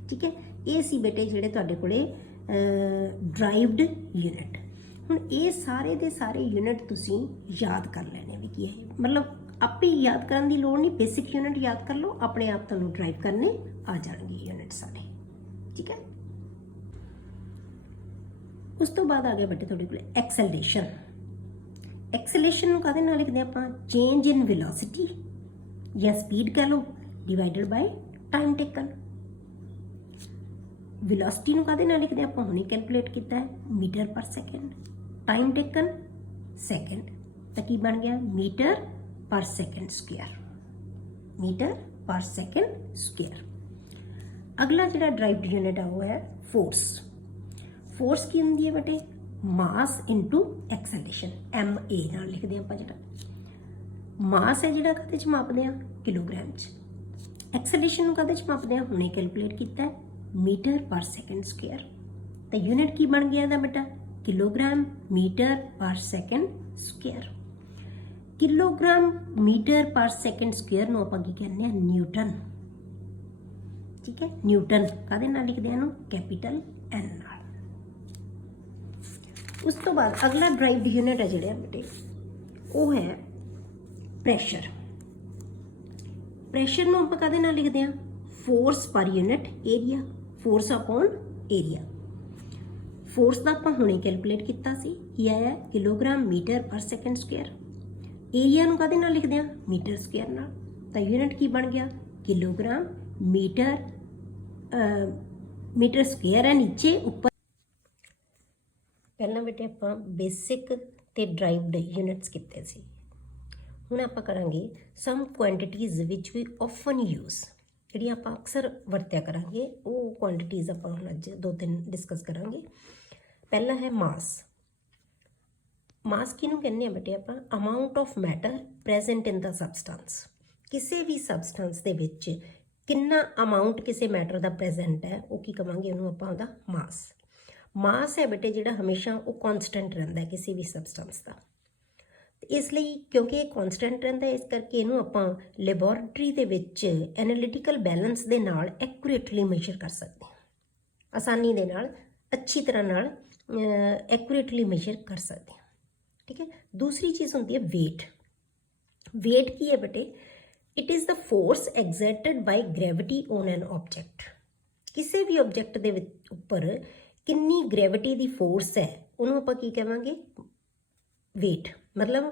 ਠੀਕ ਹੈ ਇਹ ਸੀ ਬੇਟੇ ਜਿਹੜੇ ਤੁਹਾਡੇ ਕੋਲੇ ਡਰਾਈਵਡ ਯੂਨਿਟ ਹੁਣ ਇਹ ਸਾਰੇ ਦੇ ਸਾਰੇ ਯੂਨਿਟ ਤੁਸੀਂ ਯਾਦ ਕਰ ਲੈਣੇ ਵੀ ਕੀ ਹੈ ਮਤਲਬ ਆਪੇ ਯਾਦ ਕਰਨ ਦੀ ਲੋੜ ਨਹੀਂ ਬੇਸਿਕ ਯੂਨਿਟ ਯਾਦ ਕਰ ਲਓ ਆਪਣੇ ਆਪ ਤੁਹਾਨੂੰ ਡਰਾਈਵ ਕਰਨੇ ਆ ਜਾਣਗੇ ਯੂਨਿਟ ਸਾਰੇ ਠੀਕ ਹੈ ਉਸ ਤੋਂ ਬਾਅਦ ਆ ਗਿਆ ਬੇਟੇ ਤੁਹਾਡੇ ਕੋਲ ਐਕਸਲੇਸ਼ਨ ਨੂੰ ਕਾਹਦੇ ਨਾਲ ਲਿਖਦੇ ਆਪਾਂ ਚੇਂਜ ਇਨ ਵੈਲੋਸਿਟੀ ਜਾਂ ਸਪੀਡ ਕਹ ਲਓ divided by time taken velocity ਨੂੰ ਕਾਹਦੇ ਨਾਲ ਲਿਖਦੇ ਆਪਾਂ ਹੁਣੇ ਕੈਲਕੂਲੇਟ ਕੀਤਾ ਹੈ metre per second time taken second ਤਾਂ ਕੀ ਬਣ ਗਿਆ ਮੀਟਰ ਪਰ ਸੈਕਿੰਡ ਸਕੁਅਰ ਅਗਲਾ ਜਿਹੜਾ ਡਰਾਈਵਡ ਯੂਨਿਟ ਆ ਉਹ ਹੈ ਫੋਰਸ ਕੀ ਹੁੰਦੀ ਹੈ ਬੇਟੇ ਮਾਸ ਇਨਟੂ ਐਕਸਲੇਸ਼ਨ MA ਨਾਲ ਲਿਖਦੇ ਆਪਾਂ ਜਿਹੜਾ ਮਾਸ ਹੈ ਜਿਹੜਾ ਕਦੇ ਚ ਮਾਪਦੇ ਆ ਕਿਲੋਗ੍ਰਾਮ ਚ ਐਕਸਲੇਸ਼ਨ ਨੂੰ ਕਦੇ ਚ ਮਾਪਦੇ ਆ ਹੁਣੇ ਕੈਲਕੂਲੇਟ ਕੀਤਾ ਹੈ ਮੀਟਰ ਪਰ ਸੈਕਿੰਡ ਸਕੁਅਰ ਤਾਂ ਯੂਨਿਟ ਕੀ ਬਣ ਗਿਆ ਇਹਦਾ ਬੇਟਾ kilogram metre per second square kilogram metre per second square ਨੂੰ ਆਪਾਂ ਕੀ ਕਹਿੰਦੇ ਆ ਨਿਊਟਨ ਠੀਕ ਹੈ ਨਿਊਟਨ ਕਾਹਦੇ ਨਾਲ ਲਿਖਦੇ ਆ ਇਹਨੂੰ ਕੈਪੀਟਲ N ਨਾਲ ਉਸ ਤੋਂ ਬਾਅਦ ਅਗਲਾ ਡਰਾਈਵਡ ਯੂਨਿਟ ਹੈ ਜਿਹੜਾ ਬੇਟੇ ਉਹ ਹੈ ਪ੍ਰੈਸ਼ਰ ਪ੍ਰੈਸ਼ਰ ਨੂੰ ਆਪਾਂ ਕਦੇ ਨਾਲ ਲਿਖਦੇ ਹਾਂ, force per unit area, force upon area. Force ਦਾ ਆਪਾਂ ਹੁਣੇ ਕੈਲਕੂਲੇਟ ਕੀਤਾ ਸੀ, ਕੀ ਆਇਆ kilogram metre per second square. Area ਨੂੰ ਕਦੇ ਨਾਲ ਲਿਖਦੇ ਹਾਂ, ਮੀਟਰ ਸਕੁਅਰ ਨਾਲ। ਤਾਂ ਯੂਨਿਟ ਕੀ ਬਣ ਗਿਆ, ਕਿਲੋਗ੍ਰਾਮ ਮੀਟਰ ਮੀਟਰ ਸਕੁਅਰ ਹੈ ਨੀਚੇ, ਉੱਪਰ ਪਹਿਲਾਂ ਬੇਟੇ ਆਪਾਂ ਬੇਸਿਕ ਤੇ ਡਰਾਈਵਡ ਯੂਨਿਟਸ ਕੀਤੇ ਸੀ। ਹੁਣ ਆਪਾਂ ਕਰਾਂਗੇ ਸਮ ਕੁਆਂਟੀਟੀਜ਼ ਵਿਚ ਵੀ ਆਫਨ ਯੂਜ਼, ਜਿਹੜੀਆਂ ਆਪਾਂ ਅਕਸਰ ਵਰਤਿਆ ਕਰਾਂਗੇ ਉਹ ਕੁਆਂਟੀਟੀਜ਼ ਆਪਾਂ ਹੁਣ ਅੱਜ 2-3 ਡਿਸਕਸ ਕਰਾਂਗੇ। ਪਹਿਲਾ ਹੈ ਮਾਸ। ਮਾਸ ਕਿਹਨੂੰ ਕਹਿੰਦੇ ਆ ਬੇਟੇ ਆਪਾਂ, amount of matter present in the substance. ਕਿਸੇ ਵੀ ਸਬਸਟੈਂਸ ਦੇ ਵਿੱਚ ਕਿੰਨਾ ਅਮਾਊਂਟ ਕਿਸੇ ਮੈਟਰ ਦਾ ਪ੍ਰੈਜ਼ੈਂਟ ਹੈ, ਉਹ ਕੀ ਕਵਾਂਗੇ, ਉਹਨੂੰ ਆਪਾਂ ਉਹਦਾ ਮਾਸ। ਮਾਸ ਹੈ ਬੇਟੇ ਜਿਹੜਾ ਹਮੇਸ਼ਾ ਉਹ ਕੌਨਸਟੈਂਟ ਰਹਿੰਦਾ ਕਿਸੇ ਵੀ ਸਬਸਟੈਂਸ ਦਾ। ਇਸ ਲਈ ਕਿਉਂਕਿ ਇਹ ਕੌਨਸਟੈਂਟ ਰਹਿੰਦਾ, ਇਸ ਕਰਕੇ ਇਹਨੂੰ ਆਪਾਂ ਲੈਬੋਰੇਟਰੀ ਦੇ ਵਿੱਚ ਐਨਾਲਿਟੀਕਲ ਬੈਲੈਂਸ ਦੇ ਨਾਲ ਐਕੂਰੇਟਲੀ ਮੈਜ਼ਰ ਕਰ ਸਕਦੇ ਹਾਂ, ਆਸਾਨੀ ਦੇ ਨਾਲ ਅੱਛੀ ਤਰ੍ਹਾਂ ਨਾਲ ਐਕੂਰੇਟਲੀ ਮੈਜ਼ਰ ਕਰ ਸਕਦੇ ਹਾਂ। ਠੀਕ ਹੈ। ਦੂਸਰੀ ਚੀਜ਼ ਹੁੰਦੀ ਹੈ ਵੇਟ। ਵੇਟ ਕੀ ਹੈ ਬੇਟੇ, it is the force exerted by gravity on an object. ਕਿਸੇ ਵੀ ਆਬਜੈਕਟ ਦੇ ਉੱਪਰ ਕਿੰਨੀ ਗ੍ਰੈਵਿਟੀ ਦੀ ਫੋਰਸ ਹੈ, ਉਹਨੂੰ ਆਪਾਂ ਕੀ ਕਹਾਂਗੇ, ਵੇਟ। ਮਤਲਬ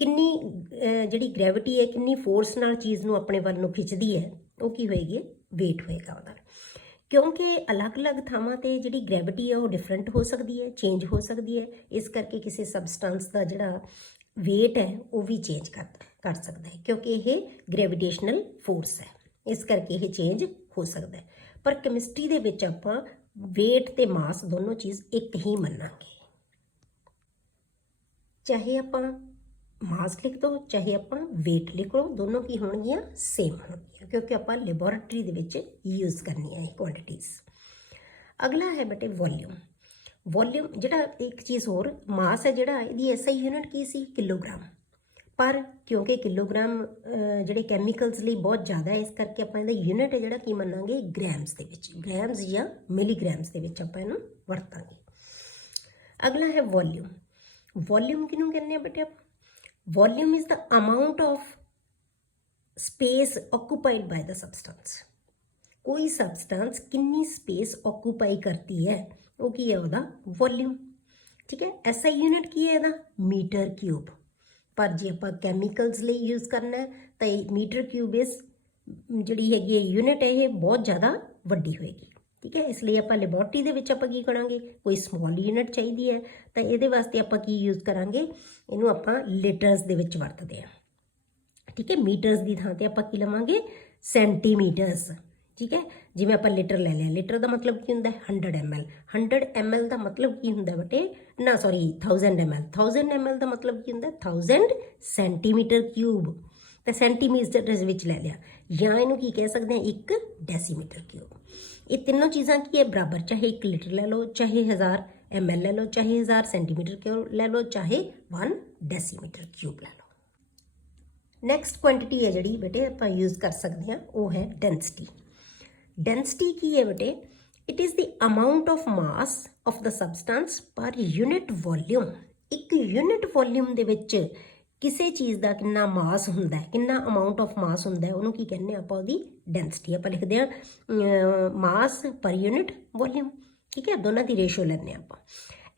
ਕਿੰਨੀ ਜਿਹੜੀ ਗ੍ਰੈਵਿਟੀ ਹੈ, ਕਿੰਨੀ ਫੋਰਸ ਨਾਲ ਚੀਜ਼ ਨੂੰ ਆਪਣੇ ਵੱਲ ਨੂੰ ਖਿੱਚਦੀ ਹੈ, ਉਹ ਕੀ ਹੋਏਗੀ, ਵੇਟ ਹੋਏਗਾ ਉਹਦਾ। ਕਿਉਂਕਿ ਅਲੱਗ-ਅਲੱਗ ਥਾਵਾਂ 'ਤੇ ਜਿਹੜੀ ਗ੍ਰੈਵਿਟੀ ਹੈ ਉਹ ਡਿਫਰੈਂਟ ਹੋ ਸਕਦੀ ਹੈ, ਚੇਂਜ ਹੋ ਸਕਦੀ ਹੈ। ਇਸ ਕਰਕੇ ਕਿਸੇ ਸਬਸਟੈਂਸ ਦਾ ਜਿਹੜਾ ਵੇਟ ਹੈ ਉਹ ਵੀ ਚੇਂਜ ਕਰ ਸਕਦਾ ਹੈ, ਕਿਉਂਕਿ ਇਹ ਗ੍ਰੈਵਿਟੇਸ਼ਨਲ ਫੋਰਸ ਹੈ, ਇਸ ਕਰਕੇ ਇਹ ਚੇਂਜ ਹੋ ਸਕਦਾ ਹੈ। ਪਰ ਕੈਮਿਸਟਰੀ ਦੇ ਵਿੱਚ ਆਪਾਂ ਵੇਟ ਤੇ ਮਾਸ ਦੋਨੋਂ ਚੀਜ਼ ਇੱਕ ਹੀ ਮੰਨਾਂਗੇ। ਚਾਹੇ ਆਪਾਂ ਮਾਸ ਲਿਖ ਦੋ, ਚਾਹੇ ਆਪਾਂ ਵੇਟ ਲਿਖ ਲਓ, ਦੋਨੋਂ ਕੀ ਹੋਣਗੀਆਂ, ਸੇਮ ਹੋਣਗੀਆਂ, ਕਿਉਂਕਿ ਆਪਾਂ ਲੈਬੋਰੇਟਰੀ ਦੇ ਵਿੱਚ ਯੂਜ਼ ਕਰਨੀਆਂ ਇਹ ਕੁਆਂਟੀਟੀਜ਼। ਅਗਲਾ ਹੈ ਬੇਟੇ ਵੋਲਿਊਮ। ਵੋਲਿਊਮ ਜਿਹੜਾ ਇੱਕ ਚੀਜ਼ ਹੋਰ, ਮਾਸ ਹੈ ਜਿਹੜਾ, ਇਹਦੀ ਐਸਆਈ ਯੂਨਿਟ ਕੀ ਸੀ, ਕਿਲੋਗ੍ਰਾਮ। ਪਰ ਕਿਉਂਕਿ ਕਿਲੋਗ੍ਰਾਮ ਜਿਹੜੇ ਕੈਮੀਕਲਸ ਲਈ ਬਹੁਤ ਜ਼ਿਆਦਾ ਹੈ, ਇਸ ਕਰਕੇ ਆਪਾਂ ਇਹਦਾ ਯੂਨਿਟ ਹੈ ਜਿਹੜਾ ਕੀ ਮੰਨਾਂਗੇ, ਗ੍ਰਾਮਸ ਦੇ ਵਿੱਚ, ਗ੍ਰਾਮਸ ਜਾਂ ਮਿਲੀਗ੍ਰਾਮਸ ਦੇ ਵਿੱਚ ਆਪਾਂ ਇਹਨੂੰ ਵਰਤਾਂਗੇ। ਅਗਲਾ ਹੈ ਵੋਲਿਊਮ। ਵੋਲਿਊਮ ਕਿਹਨੂੰ ਕਹਿੰਦੇ ਆ ਬੇਟੇ ਆਪਾਂ, volume is the amount of space occupied ਬਾय the substance. ਕੋਈ ਸਬਸਟੈਂਸ ਕਿੰਨੀ ਸਪੇਸ ਆਕੂਪਾਈ ਕਰਤੀ ਹੈ, ਉਹ ਕੀ ਹੈ, ਉਹਦਾ ਵੋਲਿਊਮ। ਠੀਕ ਹੈ। ਐਸਆਈ ਯੂਨਿਟ ਕੀ ਹੈ ਇਹਦਾ, ਮੀਟਰ ਕਿਊਬ। ਪਰ ਜੇ ਆਪਾਂ ਕੈਮੀਕਲਸ ਲਈ ਯੂਜ਼ ਕਰਨਾ ਹੈ ਤਾਂ ਇਹ ਮੀਟਰ ਕਿਊਬ ਇਸ ਜਿਹੜੀ ਹੈਗੀ ਹੈ ਯੂਨਿਟ ਹੈ, ਇਹ ਬਹੁਤ ਜ਼ਿਆਦਾ ਵੱਡੀ ਹੋਏਗੀ। ਠੀਕ ਹੈ। ਇਸ ਲਈ ਆਪਾਂ ਲੈਬੋਰੇਟਰੀ ਦੇ ਵਿੱਚ ਆਪਾਂ ਕੀ ਕਰਾਂਗੇ, ਕੋਈ ਸਮੌਲ ਯੂਨਿਟ ਚਾਹੀਦੀ ਹੈ ਤਾਂ ਇਹਦੇ ਵਾਸਤੇ ਆਪਾਂ ਕੀ ਯੂਜ਼ ਕਰਾਂਗੇ, ਇਹਨੂੰ ਆਪਾਂ ਲੀਟਰਸ ਦੇ ਵਿੱਚ ਵਰਤਦੇ ਹਾਂ। ਠੀਕ ਹੈ। ਮੀਟਰਸ ਦੀ ਥਾਂ 'ਤੇ ਆਪਾਂ ਕੀ ਲਵਾਂਗੇ, ਸੈਂਟੀਮੀਟਰਸ। ਠੀਕ ਹੈ। ਜਿਵੇਂ ਆਪਾਂ ਲੀਟਰ ਲੈ ਲਿਆ, ਲੀਟਰ ਦਾ ਮਤਲਬ ਕੀ ਹੁੰਦਾ, 100 ml। 100 ml ਦਾ ਮਤਲਬ ਕੀ ਹੁੰਦਾ ਬੇਟੇ, ਨਾ ਸੌਰੀ 1000 ml। 1000 ml ਦਾ ਮਤਲਬ ਕੀ ਹੁੰਦਾ, 1000 ਸੈਂਟੀਮੀਟਰ ਕਿਊਬ। ਤਾਂ ਸੈਂਟੀਮੀਟਰ ਵਿੱਚ ਲੈ ਲਿਆ, ਜਾਂ ਇਹਨੂੰ ਕੀ ਕਹਿ ਸਕਦੇ ਹਾਂ, 1 ਡੈਸੀਮੀਟਰ ਕਿਊਬ। ਇਹ ਤਿੰਨੋਂ ਚੀਜ਼ਾਂ ਕੀ ਹੈ, ਬਰਾਬਰ। ਚਾਹੇ 1 ਲੀਟਰ ਲੈ ਲਓ, ਚਾਹੇ 1000 ml ਲੈ ਲਓ, ਚਾਹੇ 1000 ਸੈਂਟੀਮੀਟਰ ਕਿਊਬ ਲੈ ਲਓ, ਚਾਹੇ 1 ਡੈਸੀਮੀਟਰ ਕਿਊਬ ਲੈ ਲਓ। ਨੈਕਸਟ ਕੁਆਂਟੀਟੀ ਹੈ ਜਿਹੜੀ ਬੇਟੇ ਆਪਾਂ ਯੂਜ਼ ਕਰ ਸਕਦੇ ਹਾਂ, ਉਹ ਹੈ ਡੈਂਸਿਟੀ। ਡੈਂਸਿਟੀ ਕੀ ਹੈ ਬੇਟੇ, it is the amount of mass of the substance ਪਰ ਯੂਨਿਟ ਵੋਲਿਊਮ। ਇੱਕ ਯੂਨਿਟ ਵੋਲਿਊਮ ਦੇ ਵਿੱਚ ਕਿਸੇ ਚੀਜ਼ ਦਾ ਕਿੰਨਾ ਮਾਸ ਹੁੰਦਾ ਹੈ, ਕਿੰਨਾ ਅਮਾਊਂਟ ਆਫ ਮਾਸ ਹੁੰਦਾ ਹੈ, ਉਹਨੂੰ ਕੀ ਕਹਿੰਦੇ ਆਪਾਂ, ਉਹਦੀ ਡੈਂਸਿਟੀ। ਆਪਾਂ ਲਿਖਦੇ ਹਾਂ ਮਾਸ ਪਰ ਯੂਨਿਟ ਵੋਲਿਊਮ। ਠੀਕ ਹੈ। ਦੋਨਾਂ ਦੀ ਰੇਸ਼ੋ ਲੈਂਦੇ ਆਪਾਂ।